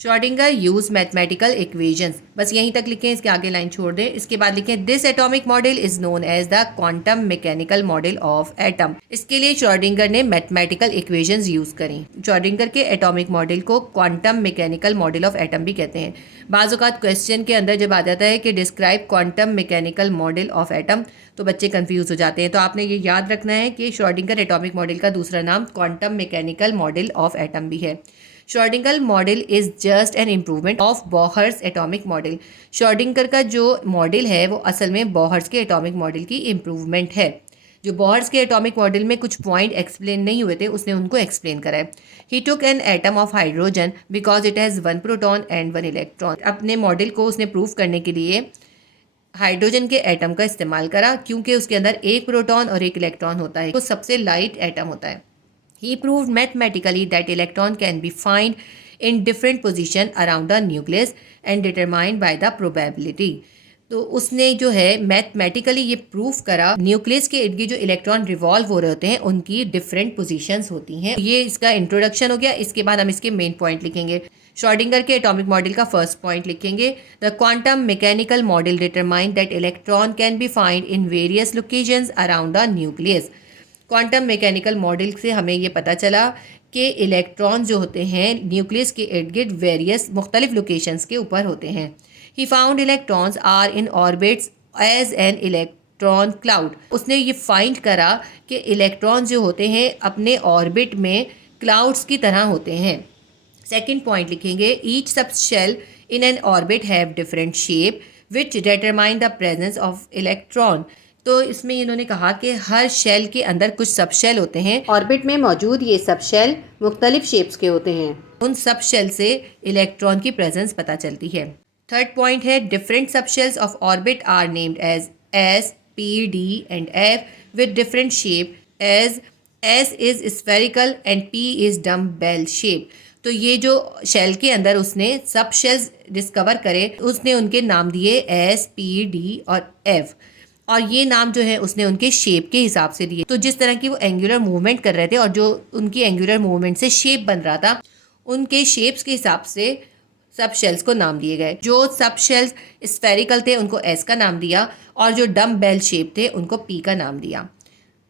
श्रोडिंगर यूज मैथमेटिकल इक्वेशंस, बस यहीं तक लिखें, इसके आगे लाइन छोड़ दें। इसके बाद लिखें this atomic model is known as the quantum mechanical model of atom. इसके लिए श्रोडिंगर ने मैथमेटिकल इक्वेशंस यूज करी। श्रोडिंगर के एटॉमिक मॉडल को quantum mechanical model of atom भी कहते हैं। बाज़ औक़ात क्वेश्चन के अंदर जब आ जाता है कि describe quantum mechanical model of atom, तो बच्चे कंफ्यूज हो जाते हैं। तो आपने ये याद रखना है कि श्रोडिंगर एटॉमिक मॉडल का दूसरा नाम quantum mechanical model of atom भी है। Schrodinger model is just an improvement of Bohr's atomic model. Schrodinger का जो मॉडल है वो असल में बॉहर्स के एटॉमिक मॉडल की इम्प्रूवमेंट है। जो बॉहर्स के एटॉमिक मॉडल में कुछ पॉइंट एक्सप्लेन नहीं हुए थे, उसने उनको एक्सप्लेन करा है। He took an atom of hydrogen because it has one proton and one electron. अपने मॉडल को उसने प्रूव करने के लिए हाइड्रोजन के एटम का इस्तेमाल करा, क्योंकि उसके अंदर एक प्रोटॉन और एक इलेक्ट्रॉन होता है, तो सबसे लाइट एटम होता है। He proved mathematically that electron can be found in different position around the nucleus and determined by the probability। तो उसने जो है मैथमेटिकली ये प्रूफ करा, न्यूक्लियस के इर्द गिर्द जो इलेक्ट्रॉन रिवॉल्व हो रहे होते हैं उनकी डिफरेंट पोजीशंस होती हैं। ये इसका इंट्रोडक्शन हो गया। इसके बाद हम इसके मेन पॉइंट लिखेंगे। श्रोडिंगर के एटॉमिक मॉडल का फर्स्ट पॉइंट लिखेंगे, the quantum mechanical model determine that electron can be find in various locations around the nucleus. Quantum mechanical model से हमें ये पता चला कि इलेक्ट्रॉन जो होते हैं न्यूक्लियस के इर्द गिर्द वेरियस मुख्तलिफ लोकेशंस के ऊपर होते हैं। He found electrons are in orbits as an electron cloud. उसने ये फाइंड करा कि इलेक्ट्रॉन जो होते हैं अपने ऑर्बिट में क्लाउड्स की तरह होते हैं। सेकेंड पॉइंट लिखेंगे, each sub shell in an orbit have different shape which determine the presence of electron. तो इसमें इन्होंने कहा कि हर शेल के अंदर कुछ सब शेल होते हैं, ऑर्बिट में मौजूद ये सब शेल मुख्तलिफ शेप्स के होते हैं। उन सब शेल से इलेक्ट्रॉन की प्रेजेंस पता चलती है। थर्ड पॉइंट है, different sub shells of orbit are named as S, P, D and F with different shape as S is spherical and P is dumbbell shape. तो ये जो shell के अंदर उसने सब शेल्स डिस्कवर करे, उसने उनके नाम दिए एस, पी, डी और एफ, और ये नाम जो है उसने उनके शेप के हिसाब से दिए। तो जिस तरह की वो एंगुलर मूवमेंट कर रहे थे और जो उनकी एंगुलर मूवमेंट से शेप बन रहा था, उनके शेप्स के हिसाब से सब शेल्स को नाम दिए गए। जो सब शेल्स स्फेरिकल थे उनको एस का नाम दिया, और जो डम बेल शेप थे उनको पी का नाम दिया।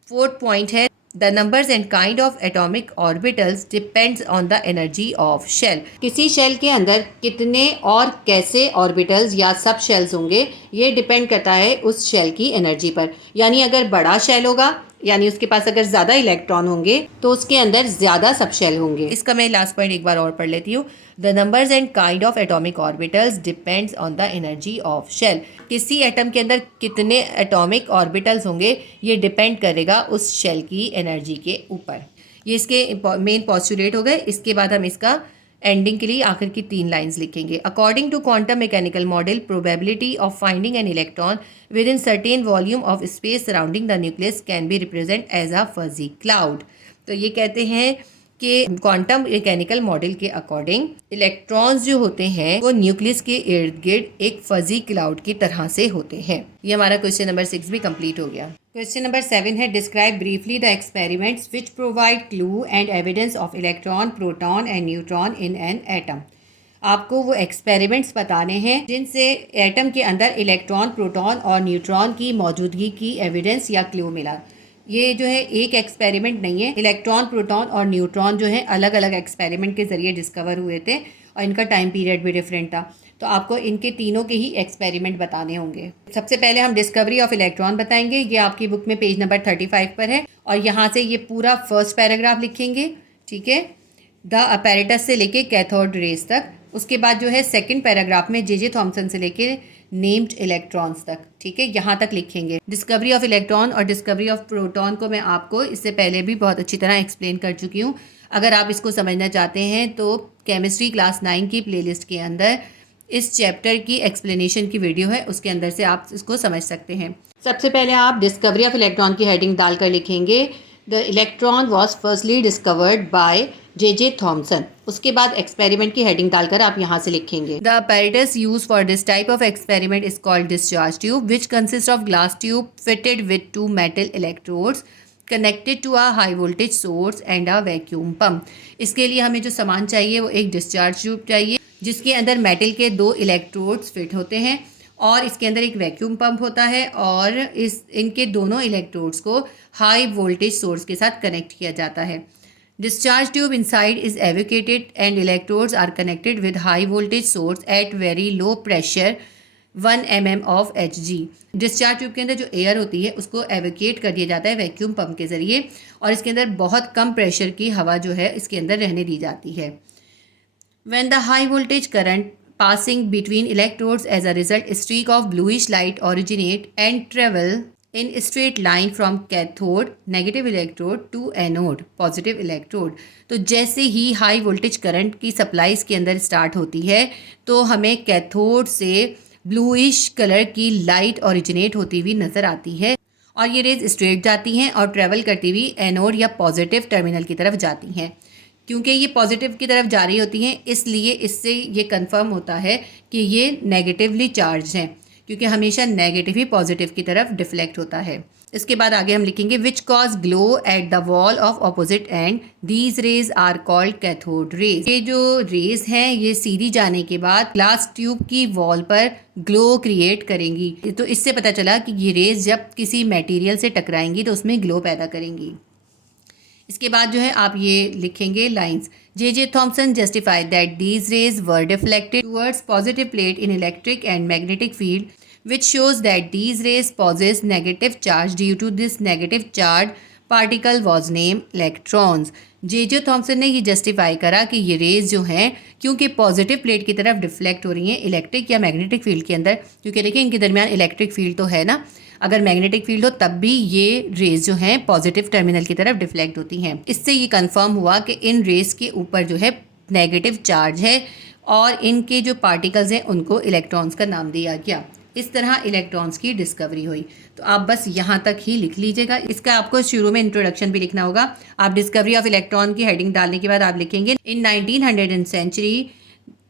फोर्थ पॉइंट है, the numbers and kind of atomic orbitals depends on the energy of shell. किसी शेल के अंदर कितने और कैसे ऑर्बिटल्स या सब शेल्स होंगे, ये डिपेंड करता है उस शेल की एनर्जी पर। यानी अगर बड़ा शेल होगा, यानी उसके पास अगर ज़्यादा इलेक्ट्रॉन होंगे, तो उसके अंदर ज़्यादा सब शेल होंगे। इसका मैं लास्ट पॉइंट एक बार और पढ़ लेती हूँ। The numbers and kind of atomic orbitals depends on the energy of shell. किसी एटम के अंदर कितने एटॉमिक ऑर्बिटल्स होंगे, ये डिपेंड करेगा उस शेल की एनर्जी के ऊपर। ये इसके मेन पॉस्टुलेट हो गए। इसके बाद हम इसका एंडिंग के लिए आखिर की 3 लाइंस लिखेंगे। According to quantum mechanical model, probability of finding an electron within certain volume of space surrounding the nucleus can be represent as a fuzzy cloud. तो ये कहते हैं कि क्वांटम मैकेनिकल मॉडल के अकॉर्डिंग इलेक्ट्रॉन्स जो होते हैं वो न्यूक्लियस के इर्द गिर्द एक फजी क्लाउड की तरह से होते हैं। ये हमारा क्वेश्चन नंबर 6 भी कंप्लीट हो गया। क्वेश्चन नंबर 7 है, describe briefly the experiments which provide clue and evidence of electron, proton and neutron in an atom. आपको वो एक्सपेरिमेंट्स बताने हैं जिनसे एटम के अंदर इलेक्ट्रॉन, प्रोटॉन और न्यूट्रॉन की मौजूदगी की एविडेंस या क्लू मिला। ये जो है एक एक्सपेरिमेंट नहीं है। इलेक्ट्रॉन, प्रोटॉन और न्यूट्रॉन जो है अलग अलग एक्सपेरिमेंट के ज़रिए डिस्कवर हुए थे और इनका टाइम पीरियड भी डिफरेंट था। तो आपको इनके तीनों के ही एक्सपेरिमेंट बताने होंगे। सबसे पहले हम डिस्कवरी ऑफ इलेक्ट्रॉन बताएंगे। ये आपकी बुक में पेज नंबर 35 पर है, और यहाँ से ये पूरा फर्स्ट पैराग्राफ लिखेंगे, ठीक है, द अपैरेटस से लेके कैथोड रेज तक। उसके बाद जो है सेकंड पैराग्राफ में जे थॉमसन से लेके नेम्ड इलेक्ट्रॉन्स तक, ठीक है, यहाँ तक लिखेंगे। डिस्कवरी ऑफ इलेक्ट्रॉन और डिस्कवरी ऑफ प्रोटॉन को मैं आपको इससे पहले भी बहुत अच्छी तरह एक्सप्लेन कर चुकी हूँ। अगर आप इसको समझना चाहते हैं तो केमिस्ट्री क्लास 9 की प्लेलिस्ट के अंदर इस चैप्टर की एक्सप्लेनेशन की वीडियो है, उसके अंदर से आप इसको समझ सकते हैं। सबसे पहले आप डिस्कवरी ऑफ इलेक्ट्रॉन की हेडिंग डालकर लिखेंगे, the electron was firstly discovered by J Thomson. उसके बाद एक्सपेरिमेंट की हेडिंग डालकर आप यहाँ से लिखेंगे the apparatus use for this type of experiment is called discharge tube which consist of glass tube fitted with 2 metal electrodes connected to a high voltage source and a vacuum pump. इसके लिए हमें जो सामान चाहिए वो एक discharge tube चाहिए जिसके अंदर मेटल के 2 इलेक्ट्रोड्स फिट होते हैं और इसके अंदर एक वैक्यूम पंप होता है और इनके दोनों इलेक्ट्रोड्स को हाई वोल्टेज सोर्स के साथ कनेक्ट किया जाता है। Discharge tube inside is evacuated and electrodes are connected with high voltage source at very low pressure 1 mm of Hg। Discharge tube के अंदर जो एयर होती है उसको एवोकेट कर दिया जाता है वैक्यूम पंप के ज़रिए और इसके अंदर बहुत कम प्रेशर की हवा जो है इसके अंदर रहने दी जाती है। When the high voltage current passing between electrodes as a result, a streak of bluish light originate and travel in straight line from cathode negative electrode to anode positive electrode। तो जैसे ही हाई वोल्टेज करंट की supply इसके अंदर start होती है तो हमें cathode से ब्लूइश कलर की लाइट ओरिजिनेट होती हुई नज़र आती है और ये रेज स्ट्रेट जाती हैं और ट्रेवल करती हुई एनोड या पॉजिटिव टर्मिनल की तरफ जाती हैं। क्योंकि ये पॉजिटिव की तरफ जा रही होती हैं इसलिए इससे ये कंफर्म होता है कि ये नेगेटिवली चार्ज हैं क्योंकि हमेशा नेगेटिव ही पॉजिटिव की तरफ डिफ्लेक्ट होता है। इसके बाद आगे हम लिखेंगे which cause glow at the wall of opposite end these rays are called cathode rays. ये जो रेज हैं ये सीधी जाने के बाद ग्लास ट्यूब की वॉल पर ग्लो क्रिएट करेंगी। तो इससे पता चला कि ये रेज जब किसी मटेरियल से टकराएंगी तो उसमें ग्लो पैदा करेंगी। इसके बाद जो है आप ये लिखेंगे lines J Thomson justified that these raise were deflected towards positive plate in electric and magnetic field which shows that these rays possess negative charge. Due to this negative charge particle was named electrons। J Thomson ने ये justify करा कि ये raise जो हैं क्योंकि positive plate की तरफ डिफ्लेक्ट हो रही हैं इलेक्ट्रिक या मैग्नेटिक फील्ड के अंदर, क्योंकि देखिए इनके दरमियान इलेक्ट्रिक फील्ड तो है ना, अगर मैग्नेटिक फील्ड हो तब भी ये रेज जो हैं पॉजिटिव टर्मिनल की तरफ डिफ्लेक्ट होती हैं। इससे ये कंफर्म हुआ कि इन रेज के ऊपर जो है नेगेटिव चार्ज है और इनके जो पार्टिकल्स हैं उनको इलेक्ट्रॉन्स का नाम दिया गया। इस तरह इलेक्ट्रॉन्स की डिस्कवरी हुई। तो आप बस यहाँ तक ही लिख लीजिएगा। इसका आपको शुरू में इंट्रोडक्शन भी लिखना होगा। आप डिस्कवरी ऑफ इलेक्ट्रॉन की हेडिंग डालने के बाद आप लिखेंगे in 1900 century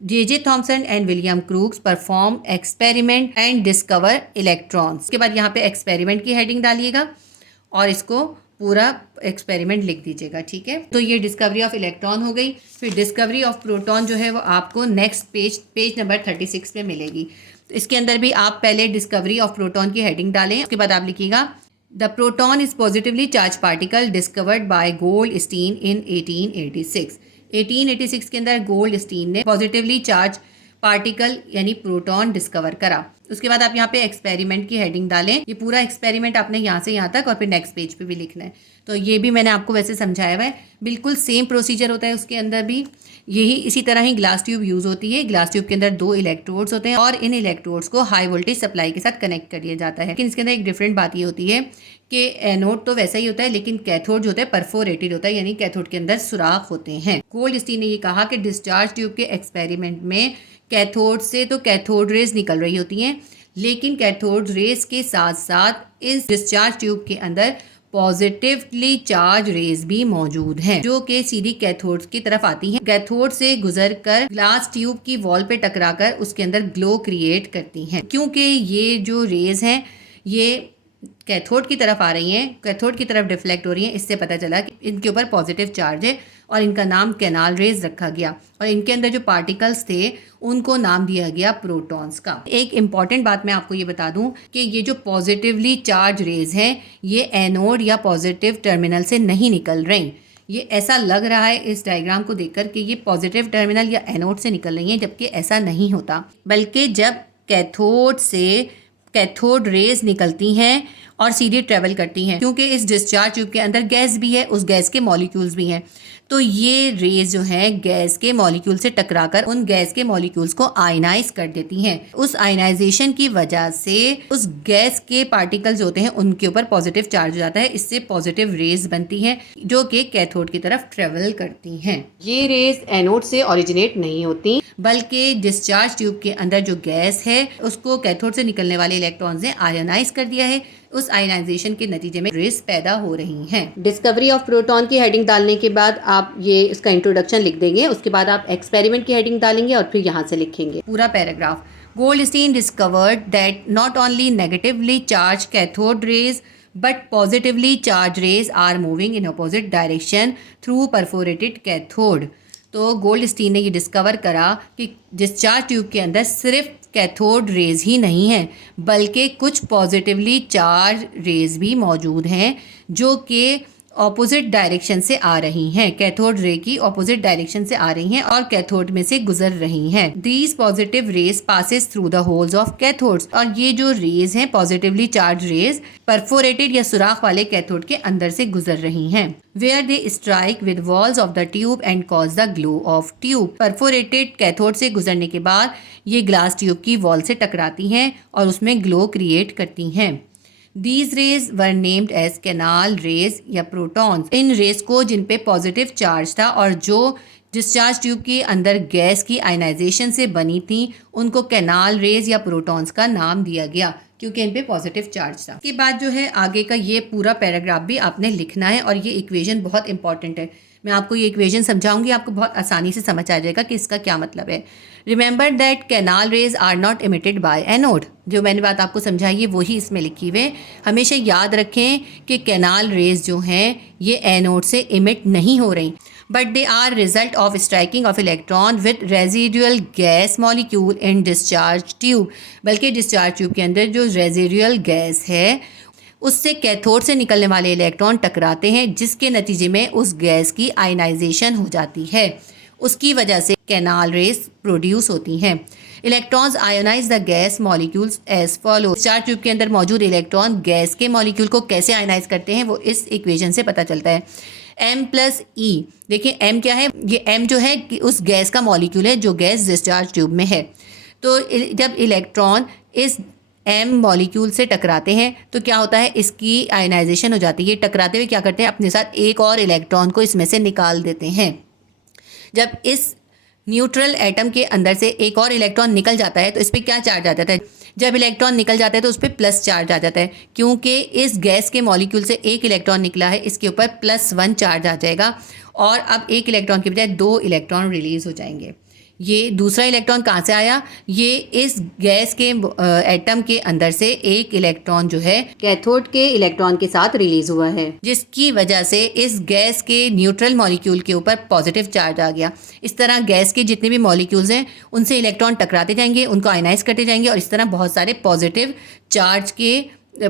J Thomson and William Crookes perform experiment and discover electrons. उसके बाद यहाँ पे एक्सपेरिमेंट की हेडिंग डालिएगा और इसको पूरा एक्सपेरिमेंट लिख दीजिएगा, ठीक है। तो ये डिस्कवरी ऑफ इलेक्ट्रॉन हो गई। फिर डिस्कवरी ऑफ प्रोटॉन जो है वो आपको नेक्स्ट पेज नंबर 36 पे मिलेगी। तो इसके अंदर भी आप पहले डिस्कवरी ऑफ प्रोटॉन की हेडिंग डालें, उसके बाद आप लिखिएगा the proton is positively charge particle discovered by Goldstein in 1886। 1886 के अंदर गोल्डस्टीन ने पॉजिटिवली चार्ज पार्टिकल यानी प्रोटॉन डिस्कवर करा। उसके बाद आप यहाँ पे एक्सपेरिमेंट की हेडिंग डालें। ये पूरा एक्सपेरिमेंट आपने यहाँ से यहाँ तक और फिर नेक्स्ट पेज पे भी लिखना है। तो ये भी मैंने आपको वैसे समझाया हुआ है, बिल्कुल सेम प्रोसीजर होता है उसके अंदर भी। यही इसी तरह ही ग्लास ट्यूब यूज़ होती है। ग्लास ट्यूब के अंदर 2 इलेक्ट्रोड्स होते हैं और इन इलेक्ट्रोड्स को हाई वोल्टेज सप्लाई के साथ कनेक्ट कर दिया जाता है। लेकिन इसके अंदर एक डिफरेंट बात ये होती है कि एनोड तो वैसा ही होता है लेकिन कैथोड जो होता है परफोरेटेड होता है, यानी कैथोड के अंदर सुराख होते हैं। गोल्डस्टीन ने ये कहा कि डिस्चार्ज ट्यूब के एक्सपेरिमेंट में कैथोड से तो कैथोड रेज निकल रही होती हैं लेकिन कैथोड रेज के साथ साथ इस डिस्चार्ज ट्यूब के अंदर पॉजिटिवली चार्ज रेज भी मौजूद हैं जो कि सीधी कैथोड की तरफ आती हैं। कैथोड से गुजरकर ग्लास ट्यूब की वॉल पे टकराकर उसके अंदर ग्लो क्रिएट करती हैं। क्योंकि ये जो रेज हैं ये कैथोड की तरफ आ रही हैं, कैथोड की तरफ डिफ्लेक्ट हो रही हैं, इससे पता चला कि इनके ऊपर पॉजिटिव चार्ज है और इनका नाम कैनाल रेज रखा गया और इनके अंदर जो पार्टिकल्स थे उनको नाम दिया गया प्रोटॉन्स का। एक इम्पॉर्टेंट बात मैं आपको ये बता दूं कि ये जो पॉजिटिवली चार्ज रेज हैं ये एनोड या पॉजिटिव टर्मिनल से नहीं निकल रही। ये ऐसा लग रहा है इस डायग्राम को देखकर कि ये पॉजिटिव टर्मिनल या एनोड से निकल रही हैं, जबकि ऐसा नहीं होता। बल्कि जब कैथोड से कैथोड रेज निकलती हैं और सीधे ट्रेवल करती हैं, क्योंकि इस डिस्चार्ज ट्यूब के अंदर गैस भी है, उस गैस के मॉलिक्यूल्स भी हैं, तो ये रेज जो है गैस के मॉलिक्यूल से टकराकर उन गैस के मॉलिक्यूल्स को आयनाइज कर देती हैं। उस आयनाइजेशन की वजह से उस गैस के पार्टिकल्स होते हैं उनके ऊपर पॉजिटिव चार्ज हो जाता है, इससे पॉजिटिव रेज बनती हैं जो कि कैथोड की तरफ ट्रेवल करती हैं। ये रेज एनोड से ओरिजिनेट नहीं होती बल्कि डिस्चार्ज ट्यूब के अंदर जो गैस है उसको कैथोड से निकलने वाले इलेक्ट्रॉन्स ने आयनाइज कर दिया है, उस आयनाइजेशन के नतीजे में रेस पैदा हो रही हैं। डिस्कवरी ऑफ प्रोटॉन की हेडिंग डालने के बाद आप ये इसका इंट्रोडक्शन लिख देंगे, उसके बाद आप एक्सपेरिमेंट की हेडिंग डालेंगे और फिर यहाँ से लिखेंगे पूरा paragraph. Goldstein discovered that not only negatively charged cathode rays but positively charged rays are moving in opposite direction through perforated cathode। तो गोल्डस्टीन ने ये डिस्कवर करा कि डिस्चार्ज ट्यूब के अंदर सिर्फ कैथोड रेज ही नहीं हैं बल्कि कुछ पॉजिटिवली चार्ज रेज भी मौजूद हैं जो कि ऑपोजिट डायरेक्शन से आ रही हैं। कैथोड रे की ऑपोजिट डायरेक्शन से आ रही हैं और कैथोड में से गुजर रही हैं। These positive raise passes through the holes of cathodes. और ये जो रेज हैं पॉजिटिवली चार्ज रेज परफोरेटेड या सुराख वाले कैथोड के अंदर से गुजर रही हैं। Where they strike with walls of the tube and cause the glow of tube. Perforated cathode से गुजरने के बाद ये ग्लास ट्यूब की वॉल से टकराती हैं और उसमें ग्लो क्रिएट करती हैं। These rays were named as canal rays या प्रोटॉन्स। इन रेस को जिन पे पॉजिटिव चार्ज था और जो डिस्चार्ज ट्यूब के अंदर गैस की आयनाइजेशन से बनी थी उनको कैनाल रेज या प्रोटॉन्स का नाम दिया गया क्योंकि इन पे पॉजिटिव चार्ज था। इसके बाद जो है आगे का ये पूरा पैराग्राफ भी आपने लिखना है और ये इक्वेशन बहुत इंपॉर्टेंट है। मैं आपको ये इक्वेशन समझाऊंगी, आपको बहुत आसानी से समझ आ जाएगा कि इसका क्या मतलब है। Remember that canal rays are not emitted by anode. जो मैंने बात आपको समझाई है वही इसमें लिखी हुई। हमेशा याद रखें कि कैनाल रेज जो हैं ये एनोड से इमिट नहीं हो रही but they are result of striking of electron with residual gas molecule in discharge tube. बल्कि डिस्चार्ज ट्यूब के अंदर जो रेजिडुअल गैस है उससे कैथोड से निकलने वाले इलेक्ट्रॉन टकराते हैं जिसके नतीजे में उस गैस की आयनाइजेशन हो जाती है। उसकी वजह से कैनाल रेज प्रोड्यूस होती हैं। Electrons ionise the gas molecules as follow. Discharge tube के अंदर मौजूद इलेक्ट्रॉन गैस के मॉलिक्यूल को कैसे आयोनाइज करते हैं वो इस इक्वेशन से पता चलता है। M+E। देखिए M क्या है, ये M जो है उस गैस का मॉलिक्यूल है जो गैस डिस्चार्ज ट्यूब में है। तो जब इलेक्ट्रॉन इस M मॉलिक्यूल से टकराते हैं तो क्या होता है, इसकी आयनाइजेशन हो जाती है। ये टकराते हुए क्या करते हैं, अपने साथ एक और इलेक्ट्रॉन को इसमें से निकाल देते हैं। जब इस न्यूट्रल एटम के अंदर से एक और इलेक्ट्रॉन निकल जाता है तो इस पर क्या चार्ज आ जाता है। जब इलेक्ट्रॉन निकल जाता है तो उस पर प्लस चार्ज आ जाता है क्योंकि इस गैस के मॉलिक्यूल से एक इलेक्ट्रॉन निकला है, इसके ऊपर +1 चार्ज आ जाएगा और अब एक इलेक्ट्रॉन के बजाय 2 इलेक्ट्रॉन रिलीज हो जाएंगे। ये दूसरा इलेक्ट्रॉन कहाँ से आया, ये इस गैस के एटम के अंदर से एक इलेक्ट्रॉन जो है कैथोड के इलेक्ट्रॉन के साथ रिलीज हुआ है जिसकी वजह से इस गैस के न्यूट्रल मॉलिक्यूल के ऊपर पॉजिटिव चार्ज आ गया। इस तरह गैस के जितने भी मॉलिक्यूल्स हैं उनसे इलेक्ट्रॉन टकराते जाएंगे, उनको आयनाइज करते जाएंगे और इस तरह बहुत सारे पॉजिटिव चार्ज के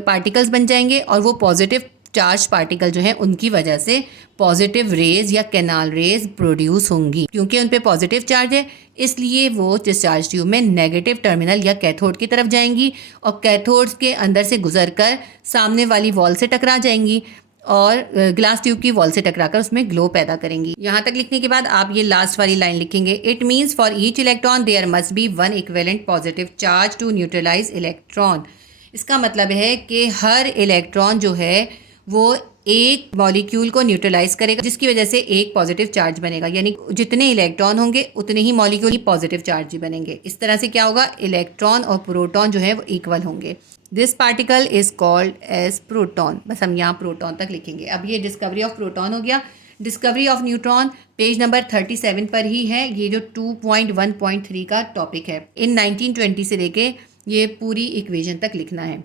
पार्टिकल्स बन जाएंगे और वो पॉजिटिव चार्ज पार्टिकल जो है उनकी वजह से पॉजिटिव रेज या कैनाल रेज प्रोड्यूस होंगी। क्योंकि उन पे पॉजिटिव चार्ज है इसलिए वो डिस्चार्ज ट्यूब में नेगेटिव टर्मिनल या कैथोड की तरफ जाएंगी और कैथोड्स के अंदर से गुजरकर सामने वाली वॉल से टकरा जाएंगी और ग्लास ट्यूब की वॉल से टकराकर उसमें ग्लो पैदा करेंगी। यहाँ तक लिखने के बाद आप ये लास्ट वाली लाइन लिखेंगे, it means for each electron there must be 1 equivalent positive charge to neutralise electron. इसका मतलब है कि हर इलेक्ट्रॉन जो है वो एक मॉलिक्यूल को न्यूट्रलाइज करेगा जिसकी वजह से एक पॉजिटिव चार्ज बनेगा, यानी जितने इलेक्ट्रॉन होंगे उतने ही मॉलिक्यूल ही पॉजिटिव चार्ज ही बनेंगे। इस तरह से क्या होगा, इलेक्ट्रॉन और प्रोटॉन जो है वो इक्वल होंगे। This particle is called as proton. बस हम यहाँ प्रोटॉन तक लिखेंगे। अब ये डिस्कवरी ऑफ प्रोटॉन हो गया। Discovery of neutron page number 37 पर ही है। ये जो 2.1.3 का टॉपिक है, इन 1920 से लेके ये पूरी इक्वेशन तक लिखना है।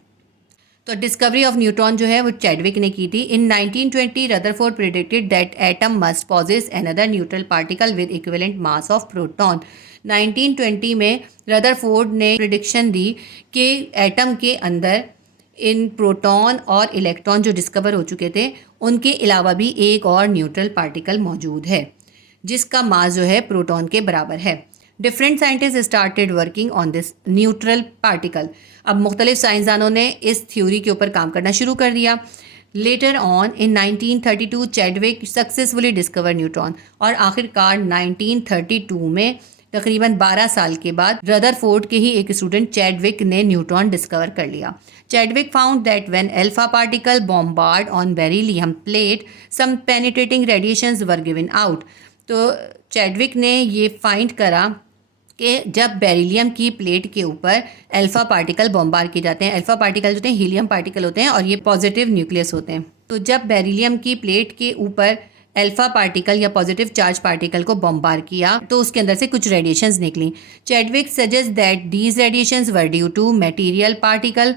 तो डिस्कवरी ऑफ न्यूट्रॉन जो है वो चैडविक ने की थी। In 1920 Rutherford predicted that atom must possess another neutral particle with equivalent mass of proton. 1920 में रदरफोर्ड ने प्रिडिक्शन दी कि एटम के अंदर इन प्रोटॉन और इलेक्ट्रॉन जो डिस्कवर हो चुके थे उनके अलावा भी एक और न्यूट्रल पार्टिकल मौजूद है जिसका मास जो है प्रोटॉन के बराबर है। Different scientist started working on this neutral particle. अब मुख्तलिफ साइंसदानों ने इस थ्योरी के ऊपर काम करना शुरू कर दिया। Later on in 1932 Chadwick successfully discover neutron और आखिरकार 1932 में तकरीबन 12 साल के बाद रदरफोर्ड के ही एक स्टूडेंट चैडविक ने न्यूट्रॉन डिस्कवर कर लिया। Chadwick found that when alpha particle bombard on beryllium plate some penetrating radiations were given out. तो चैडविक ने ये फाइंड करा कि जब बेरिलियम की प्लेट के ऊपर अल्फा पार्टिकल बॉम्बार किए जाते हैं, अल्फा पार्टिकल जो होते हैं हीलियम पार्टिकल होते हैं और ये पॉजिटिव न्यूक्लियस होते हैं। तो जब बेरिलियम की प्लेट के ऊपर अल्फा पार्टिकल या पॉजिटिव चार्ज पार्टिकल को बॉम्बार किया तो उसके अंदर से कुछ रेडिएशंस निकली। Chadwick suggest that these radiations were due to material particle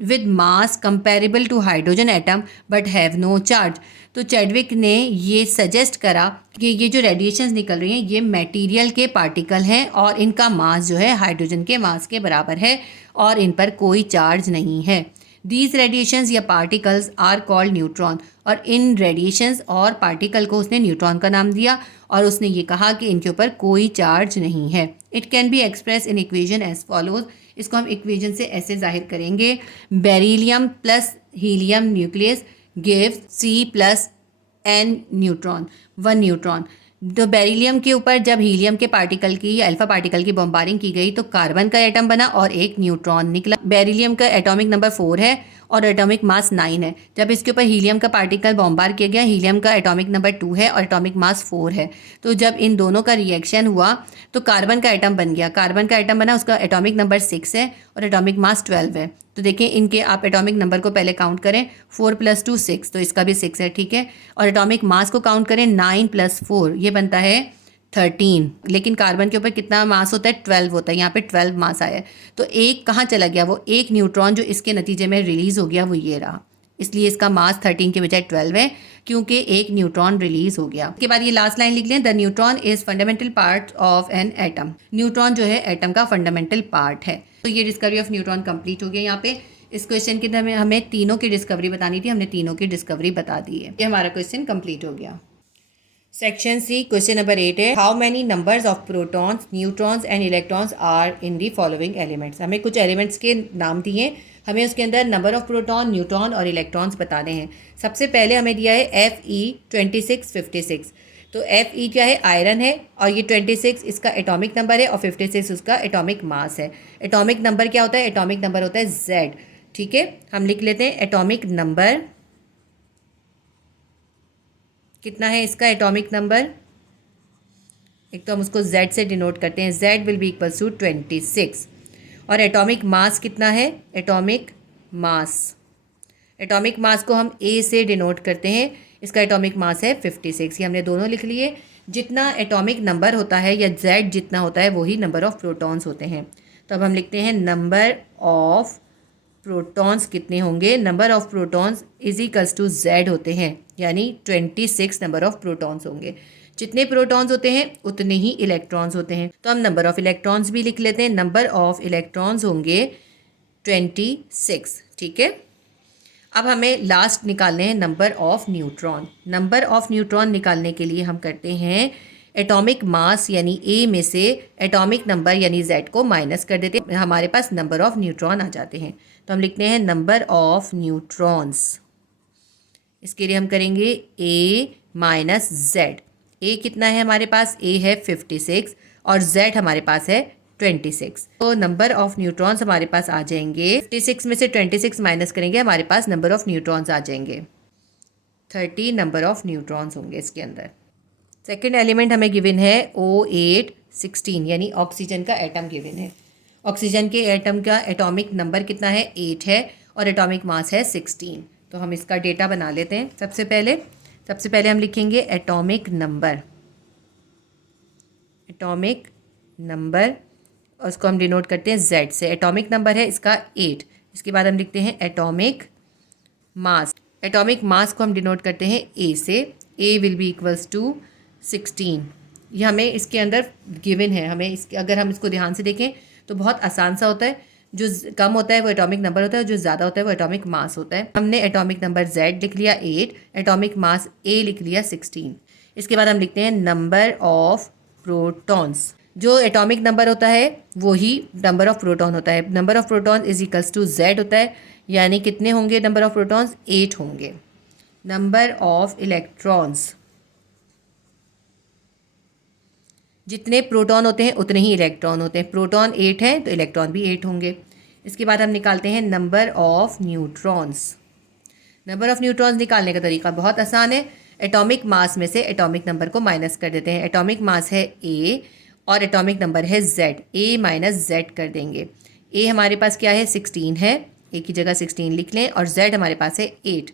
with mass comparable to hydrogen atom but have no charge। तो चैडविक ने ये सजेस्ट करा कि ये जो रेडिएशंस निकल रही हैं ये मटेरियल के पार्टिकल हैं और इनका मास जो है हाइड्रोजन के मास के बराबर है और इन पर कोई चार्ज नहीं है। दीज रेडिएशंस या पार्टिकल्स आर कॉल्ड न्यूट्रॉन, और इन रेडिएशंस और पार्टिकल को उसने न्यूट्रॉन का नाम दिया और उसने ये कहा कि इनके ऊपर कोई चार्ज नहीं है। It can be express in equation as follows. इसको हम इक्वेशन से ऐसे जाहिर करेंगे, beryllium plus helium nucleus gives C plus N neutron, 1 neutron. तो बेरिलियम के ऊपर जब हीलियम के पार्टिकल की या अल्फा पार्टिकल की बॉम्बारिंग की गई तो कार्बन का एटम बना और 1 न्यूट्रॉन निकला। बेरिलियम का एटॉमिक नंबर 4 है और एटॉमिक मास 9 है। जब इसके ऊपर हीलियम का पार्टिकल बॉम्बार किया गया, हीलियम का एटॉमिक नंबर 2 है और एटॉमिक मास 4 है। तो जब इन दोनों का रिएक्शन हुआ तो कार्बन का एटम बन गया। कार्बन का एटम बना, उसका एटॉमिक नंबर 6 है और एटॉमिक मास 12 है। तो देखिए इनके आप एटॉमिक नंबर को पहले काउंट करें, 4 + 2 6, तो इसका भी 6 है, ठीक है। और एटॉमिक मास को काउंट करें, 9 + 4 ये बनता है 13। लेकिन कार्बन के ऊपर कितना मास होता है, 12 होता है। यहाँ पे 12 मास आया है। तो एक कहाँ चला गया, वो 1 न्यूट्रॉन जो इसके नतीजे में रिलीज़ हो गया वो ये रहा। इसलिए इसका मास 13 के बजाय 12 है क्योंकि 1 न्यूट्रॉन रिलीज हो गया। उसके बाद ये लास्ट लाइन लिख लें, the neutron is fundamental part of an atom. Neutron जो है एटम का फंडामेंटल पार्ट है। तो ये डिस्कवरी ऑफ न्यूट्रॉन कंप्लीट हो गया। यहाँ पे इस क्वेश्चन के अंदर हमें तीनों की डिस्कवरी बतानी थी, हमने तीनों की डिस्कवरी बता दी है। ये हमारा क्वेश्चन कंप्लीट हो गया। सेक्शन सी क्वेश्चन नंबर 8 है, how many numbers of protons, neutrons and electrons are in the following elements. हमें कुछ एलिमेंट्स के नाम दिए, हमें उसके अंदर नंबर ऑफ प्रोटॉन, न्यूट्रॉन और इलेक्ट्रॉन्स बताने हैं। सबसे पहले हमें दिया है Fe2656। तो Fe क्या है, आयरन है और ये 26 इसका एटॉमिक नंबर है और 56 उसका एटॉमिक मास है। एटॉमिक नंबर क्या होता है, एटॉमिक नंबर होता है Z, ठीक है। हम लिख लेते हैं एटॉमिक नंबर कितना है इसका, एटॉमिक नंबर एक तो हम उसको Z से डिनोट करते हैं, Z will be equals to 26। और एटॉमिक मास कितना है, एटॉमिक मास को हम A से डिनोट करते हैं, इसका एटॉमिक मास है 56। ये हमने दोनों लिख लिए। जितना एटॉमिक नंबर होता है या Z जितना होता है वही नंबर ऑफ प्रोटॉन्स होते हैं। तो अब हम लिखते हैं नंबर ऑफ प्रोटॉन्स कितने होंगे, number of protons is equals to Z होते हैं, यानी 26 नंबर ऑफ प्रोटॉन्स होंगे। जितने प्रोटॉन्स होते हैं उतने ही इलेक्ट्रॉन्स होते हैं। तो हम नंबर ऑफ इलेक्ट्रॉन्स भी लिख लेते हैं, नंबर ऑफ इलेक्ट्रॉन्स होंगे 26, ठीक है। अब हमें लास्ट निकालने हैं number of neutron. Number of neutron निकालने के लिए हम करते हैं एटॉमिक मास यानी A में से एटॉमिक नंबर यानी Z को माइनस कर देते हैं, हमारे पास नंबर ऑफ न्यूट्रॉन आ जाते हैं। तो हम लिखते हैं नंबर ऑफ न्यूट्रॉन्स। इसके लिए हम करेंगे A माइनस Z। A कितना है हमारे पास, A है 56 और Z हमारे पास है 26। तो नंबर ऑफ न्यूट्रॉन्स हमारे पास आ जाएंगे, 56 में से 26 माइनस करेंगे, हमारे पास नंबर ऑफ न्यूट्रॉन्स आ जाएंगे 30 नंबर ऑफ न्यूट्रॉन्स होंगे इसके अंदर। सेकेंड एलिमेंट हमें गिवन है O8 16 यानी ऑक्सीजन का एटम गिवन है। ऑक्सीजन के एटम का एटॉमिक नंबर कितना है, 8 है और एटॉमिक मास है 16। तो हम इसका डेटा बना लेते हैं। सबसे पहले हम लिखेंगे एटॉमिक नंबर और उसको हम डिनोट करते हैं Z से। एटॉमिक नंबर है इसका 8। इसके बाद हम लिखते हैं एटॉमिक मास। एटॉमिक मास को हम डिनोट करते हैं A से। A will be equals to 16। ये हमें इसके अंदर गिवन है। हमें इसके अगर हम इसको ध्यान से देखें तो बहुत आसान सा होता है। जो कम होता है वो एटॉमिक नंबर होता है और जो ज़्यादा होता है वो एटॉमिक मास होता है। हमने एटॉमिक नंबर Z लिख लिया 8, एटॉमिक मास A लिख लिया 16। इसके बाद हम लिखते हैं नंबर ऑफ प्रोटॉन्स। जो एटॉमिक नंबर होता है वही नंबर ऑफ प्रोटॉन होता है। Number of proton is equals to Z होता है, यानी कितने होंगे नंबर ऑफ प्रोटॉन्स, 8 होंगे। नंबर ऑफ इलेक्ट्रॉन्स, जितने प्रोटॉन होते हैं उतने ही इलेक्ट्रॉन होते हैं। प्रोटॉन 8 है तो इलेक्ट्रॉन भी 8 होंगे। इसके बाद हम निकालते हैं number of neutrons. Number of neutrons निकालने का तरीका बहुत आसान है। एटॉमिक मास में से एटॉमिक नंबर को माइनस कर देते हैं। एटॉमिक मास है A और एटॉमिक नंबर है z, a माइनस z कर देंगे। a हमारे पास क्या है 16 है, a की जगह 16 लिख लें, और z हमारे पास है 8।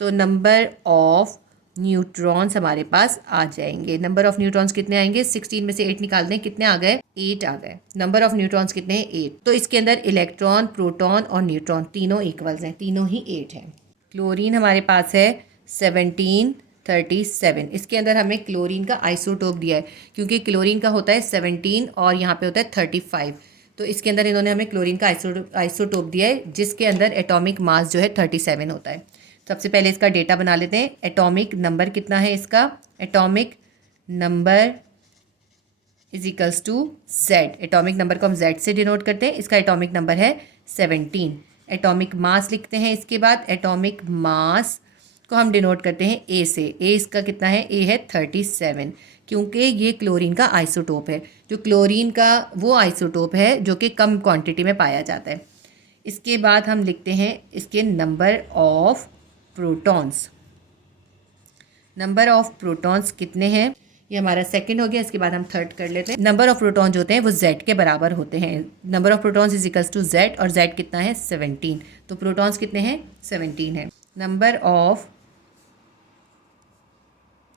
तो नंबर ऑफ न्यूट्रॉन्स हमारे पास आ जाएंगे। नंबर ऑफ न्यूट्रॉन्स कितने आएंगे, 16 में से 8 निकाल दें, कितने आ गए 8 आ गए। नंबर ऑफ न्यूट्रॉन्स कितने हैं 8। तो इसके अंदर इलेक्ट्रॉन, प्रोटॉन और न्यूट्रॉन तीनों इक्वल्स हैं, तीनों ही 8 हैं। क्लोरीन हमारे पास है 1737। इसके अंदर हमें क्लोरीन का आइसोटोप दिया है, क्योंकि क्लोरीन का होता है 17 और यहाँ पे होता है 35। तो इसके अंदर इन्होंने हमें क्लोरीन का आइसोटोप दिया है, जिसके अंदर एटॉमिक मास जो है 37 होता है। सबसे पहले इसका डेटा बना लेते हैं। एटॉमिक नंबर कितना है इसका, atomic number is equals to Z. Atomic number को हम जेड से डिनोट करते हैं। इसका एटॉमिक नंबर है 17। एटॉमिक मास लिखते हैं। इसके बाद एटॉमिक मास को हम डिनोट करते हैं ए से। ए इसका कितना है, ए है 37, क्योंकि ये क्लोरीन का आइसोटोप है। जो क्लोरीन का वो आइसोटोप है जो कि कम क्वांटिटी में पाया जाता है। इसके बाद हम लिखते हैं इसके number of protons. Number of protons कितने हैं, ये हमारा सेकंड हो गया। इसके बाद हम थर्ड कर लेते हैं। नंबर ऑफ प्रोटॉन जो होते हैं वो जेड के बराबर होते हैं। Number of protons is equals to Z, और जेड कितना है 17। तो प्रोटॉन्स कितने हैं 17 है। नंबर ऑफ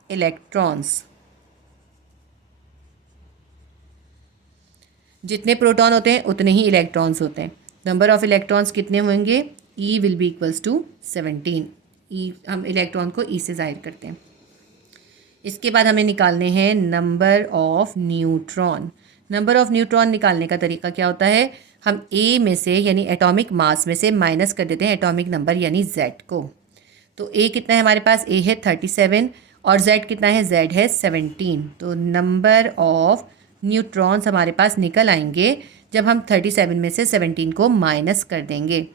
इलेक्ट्रॉन्स, जितने प्रोटॉन होते हैं उतने ही इलेक्ट्रॉन्स होते हैं। नंबर ऑफ इलेक्ट्रॉन्स कितने होंगे, E will be equals to 17। ई हम इलेक्ट्रॉन को ई से जाहिर करते हैं। इसके बाद हमें निकालने हैं number of neutron. Number of neutron निकालने का तरीका क्या होता है, हम ए में से यानी एटॉमिक मास में से माइनस कर देते हैं एटॉमिक नंबर यानी जेड को। तो ए कितना है हमारे पास, ए है 37, और जेड कितना है, जेड है 17। तो नंबर ऑफ न्यूट्रॉन्स हमारे पास निकल आएंगे जब हम 37 में से 17 को माइनस कर देंगे,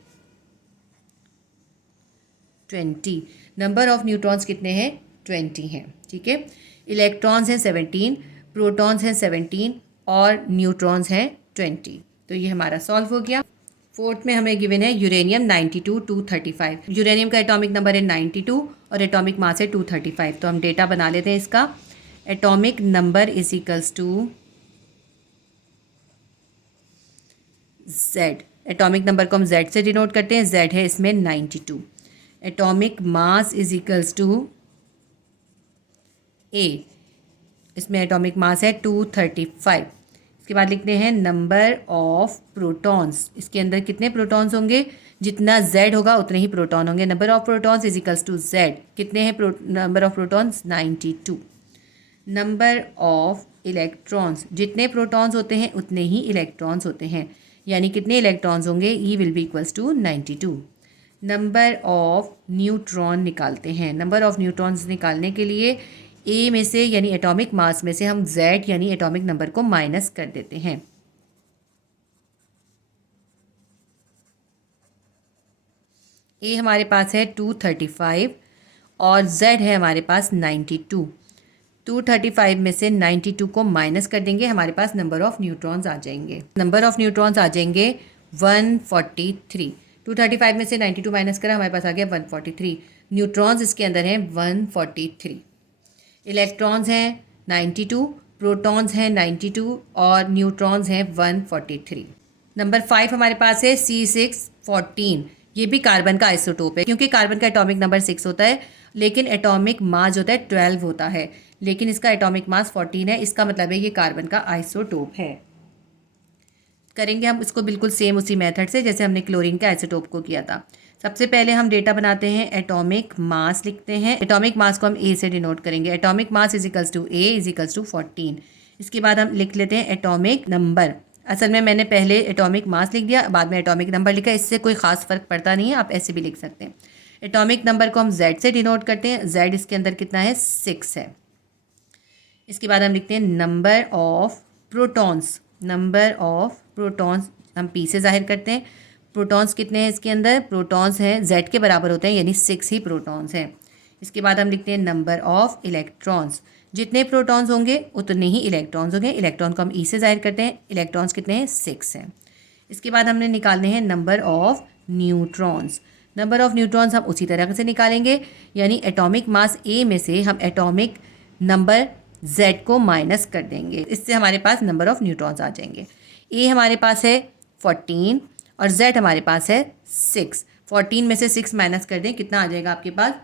20। नंबर ऑफ न्यूट्रॉन्स कितने हैं 20 हैं, ठीक है। इलेक्ट्रॉन्स हैं 17, प्रोटॉन्स हैं 17 और न्यूट्रॉन्स हैं 20। तो ये हमारा सॉल्व हो गया। फोर्थ में हमें गिवन है यूरेनियम 92 235। यूरेनियम का एटॉमिक नंबर है 92 और एटॉमिक मास है 235। तो हम डेटा बना लेते हैं इसका। Atomic number is equals to Z. Atomic number को हम जेड से डिनोट करते हैं, जेड है इसमें 92। Atomic mass is equals to A, इसमें एटॉमिक मास है 235। इसके बाद लिखते हैं नंबर ऑफ प्रोटॉन्स। इसके अंदर कितने प्रोटॉन्स होंगे, जितना जेड होगा उतने ही प्रोटॉन होंगे। Number of protons is equals to Z. कितने हैं number of protons 92। Number of electrons, जितने प्रोटॉन्स होते हैं उतने ही इलेक्ट्रॉन्स होते हैं, यानी कितने इलेक्ट्रॉन्स होंगे, E will be equals to 92। Number of neutron निकालते हैं। नंबर ऑफ न्यूट्रॉन्स निकालने के लिए ए में से यानी एटॉमिक मास में से हम जेड यानी एटॉमिक नंबर को माइनस कर देते हैं। ए हमारे पास है 235 और जेड है हमारे पास 92। 235 में से 92 को माइनस कर देंगे, हमारे पास नंबर ऑफ न्यूट्रॉन्स आ जाएंगे। नंबर ऑफ न्यूट्रॉन्स आ जाएंगे 143। 235 में से 92 माइनस करा, हमारे पास आ गया 143। न्यूट्रॉन्स इसके अंदर हैं 143। इलेक्ट्रॉन्स हैं 92, प्रोटॉन्स हैं 92 और न्यूट्रॉन्स हैं 143। नंबर 5 हमारे पास है C614। ये भी कार्बन का आइसोटोप है, क्योंकि कार्बन का एटॉमिक नंबर 6 होता है लेकिन एटॉमिक मास होता है 12 होता है, लेकिन इसका एटॉमिक मास 14 है। इसका मतलब है ये कार्बन का आइसोटोप है। करेंगे हम इसको बिल्कुल सेम उसी मेथड से जैसे हमने क्लोरीन के आइसोटोप को किया था। सबसे पहले हम डेटा बनाते हैं, एटॉमिक मास लिखते हैं। एटॉमिक मास को हम ए से डिनोट करेंगे। Atomic mass is equals to A is equals to 14। इसके बाद हम लिख लेते हैं एटॉमिक नंबर। असल में मैंने पहले एटॉमिक मास लिख दिया, बाद में एटॉमिक नंबर लिखा, इससे कोई ख़ास फ़र्क पड़ता नहीं है, आप ऐसे भी लिख सकते हैं। एटॉमिक नंबर को हम जेड से डिनोट करते हैं। जेड इसके अंदर कितना है 6 है। इसके बाद हम लिखते हैं number of protons. Number of protons हम पी से जाहिर करते हैं। प्रोटॉन्स कितने हैं इसके अंदर, प्रोटॉन्स हैं जेड के बराबर होते हैं, यानी 6 ही प्रोटॉन्स हैं। इसके बाद हम लिखते हैं नंबर ऑफ इलेक्ट्रॉन्स। जितने प्रोटॉन्स होंगे उतने ही इलेक्ट्रॉन्स होंगे। इलेक्ट्रॉन को हम ई से जाहिर करते हैं। इलेक्ट्रॉन्स कितने हैं 6 हैं। इसके बाद हमने निकालने हैं number of neutrons. Number of neutrons हम उसी तरह से निकालेंगे, यानी एटॉमिक मास ए में से हम एटॉमिक नंबर Z को माइनस कर देंगे, इससे हमारे पास नंबर ऑफ न्यूट्रॉन्स आ जाएंगे। A हमारे पास है 14 और Z हमारे पास है 6। 14 में से 6 माइनस कर दें, कितना आ जाएगा आपके पास?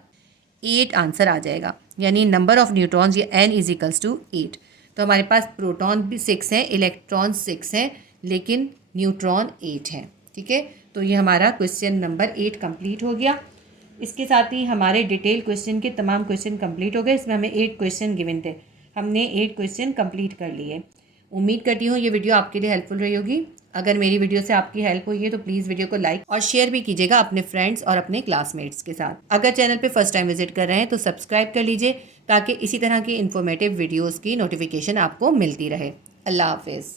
8 आंसर आ जाएगा। यानी नंबर ऑफ न्यूट्रॉन्स ये n इज इक्वल्स टू 8। तो हमारे पास प्रोटॉन भी 6 हैं, इलेक्ट्रॉन 6 हैं, लेकिन न्यूट्रॉन 8 हैं। ठीक है, तो ये हमारा क्वेश्चन नंबर 8 कंप्लीट हो गया। इसके साथ ही हमारे डिटेल क्वेश्चन के तमाम क्वेश्चन कंप्लीट हो गए। इसमें हमें 8 क्वेश्चन गिवन थे, हमने 8 क्वेश्चन कंप्लीट कर लिए। उम्मीद करती हूँ ये वीडियो आपके लिए हेल्पफुल रही होगी। अगर मेरी वीडियो से आपकी हेल्प हुई है तो प्लीज़ वीडियो को लाइक और शेयर भी कीजिएगा अपने फ्रेंड्स और अपने क्लासमेट्स के साथ। अगर चैनल पे फर्स्ट टाइम विजिट कर रहे हैं तो सब्सक्राइब कर लीजिए, ताकि इसी तरह की इन्फॉर्मेटिव वीडियोज़ की नोटिफिकेशन आपको मिलती रहे। अल्लाह हाफिज़।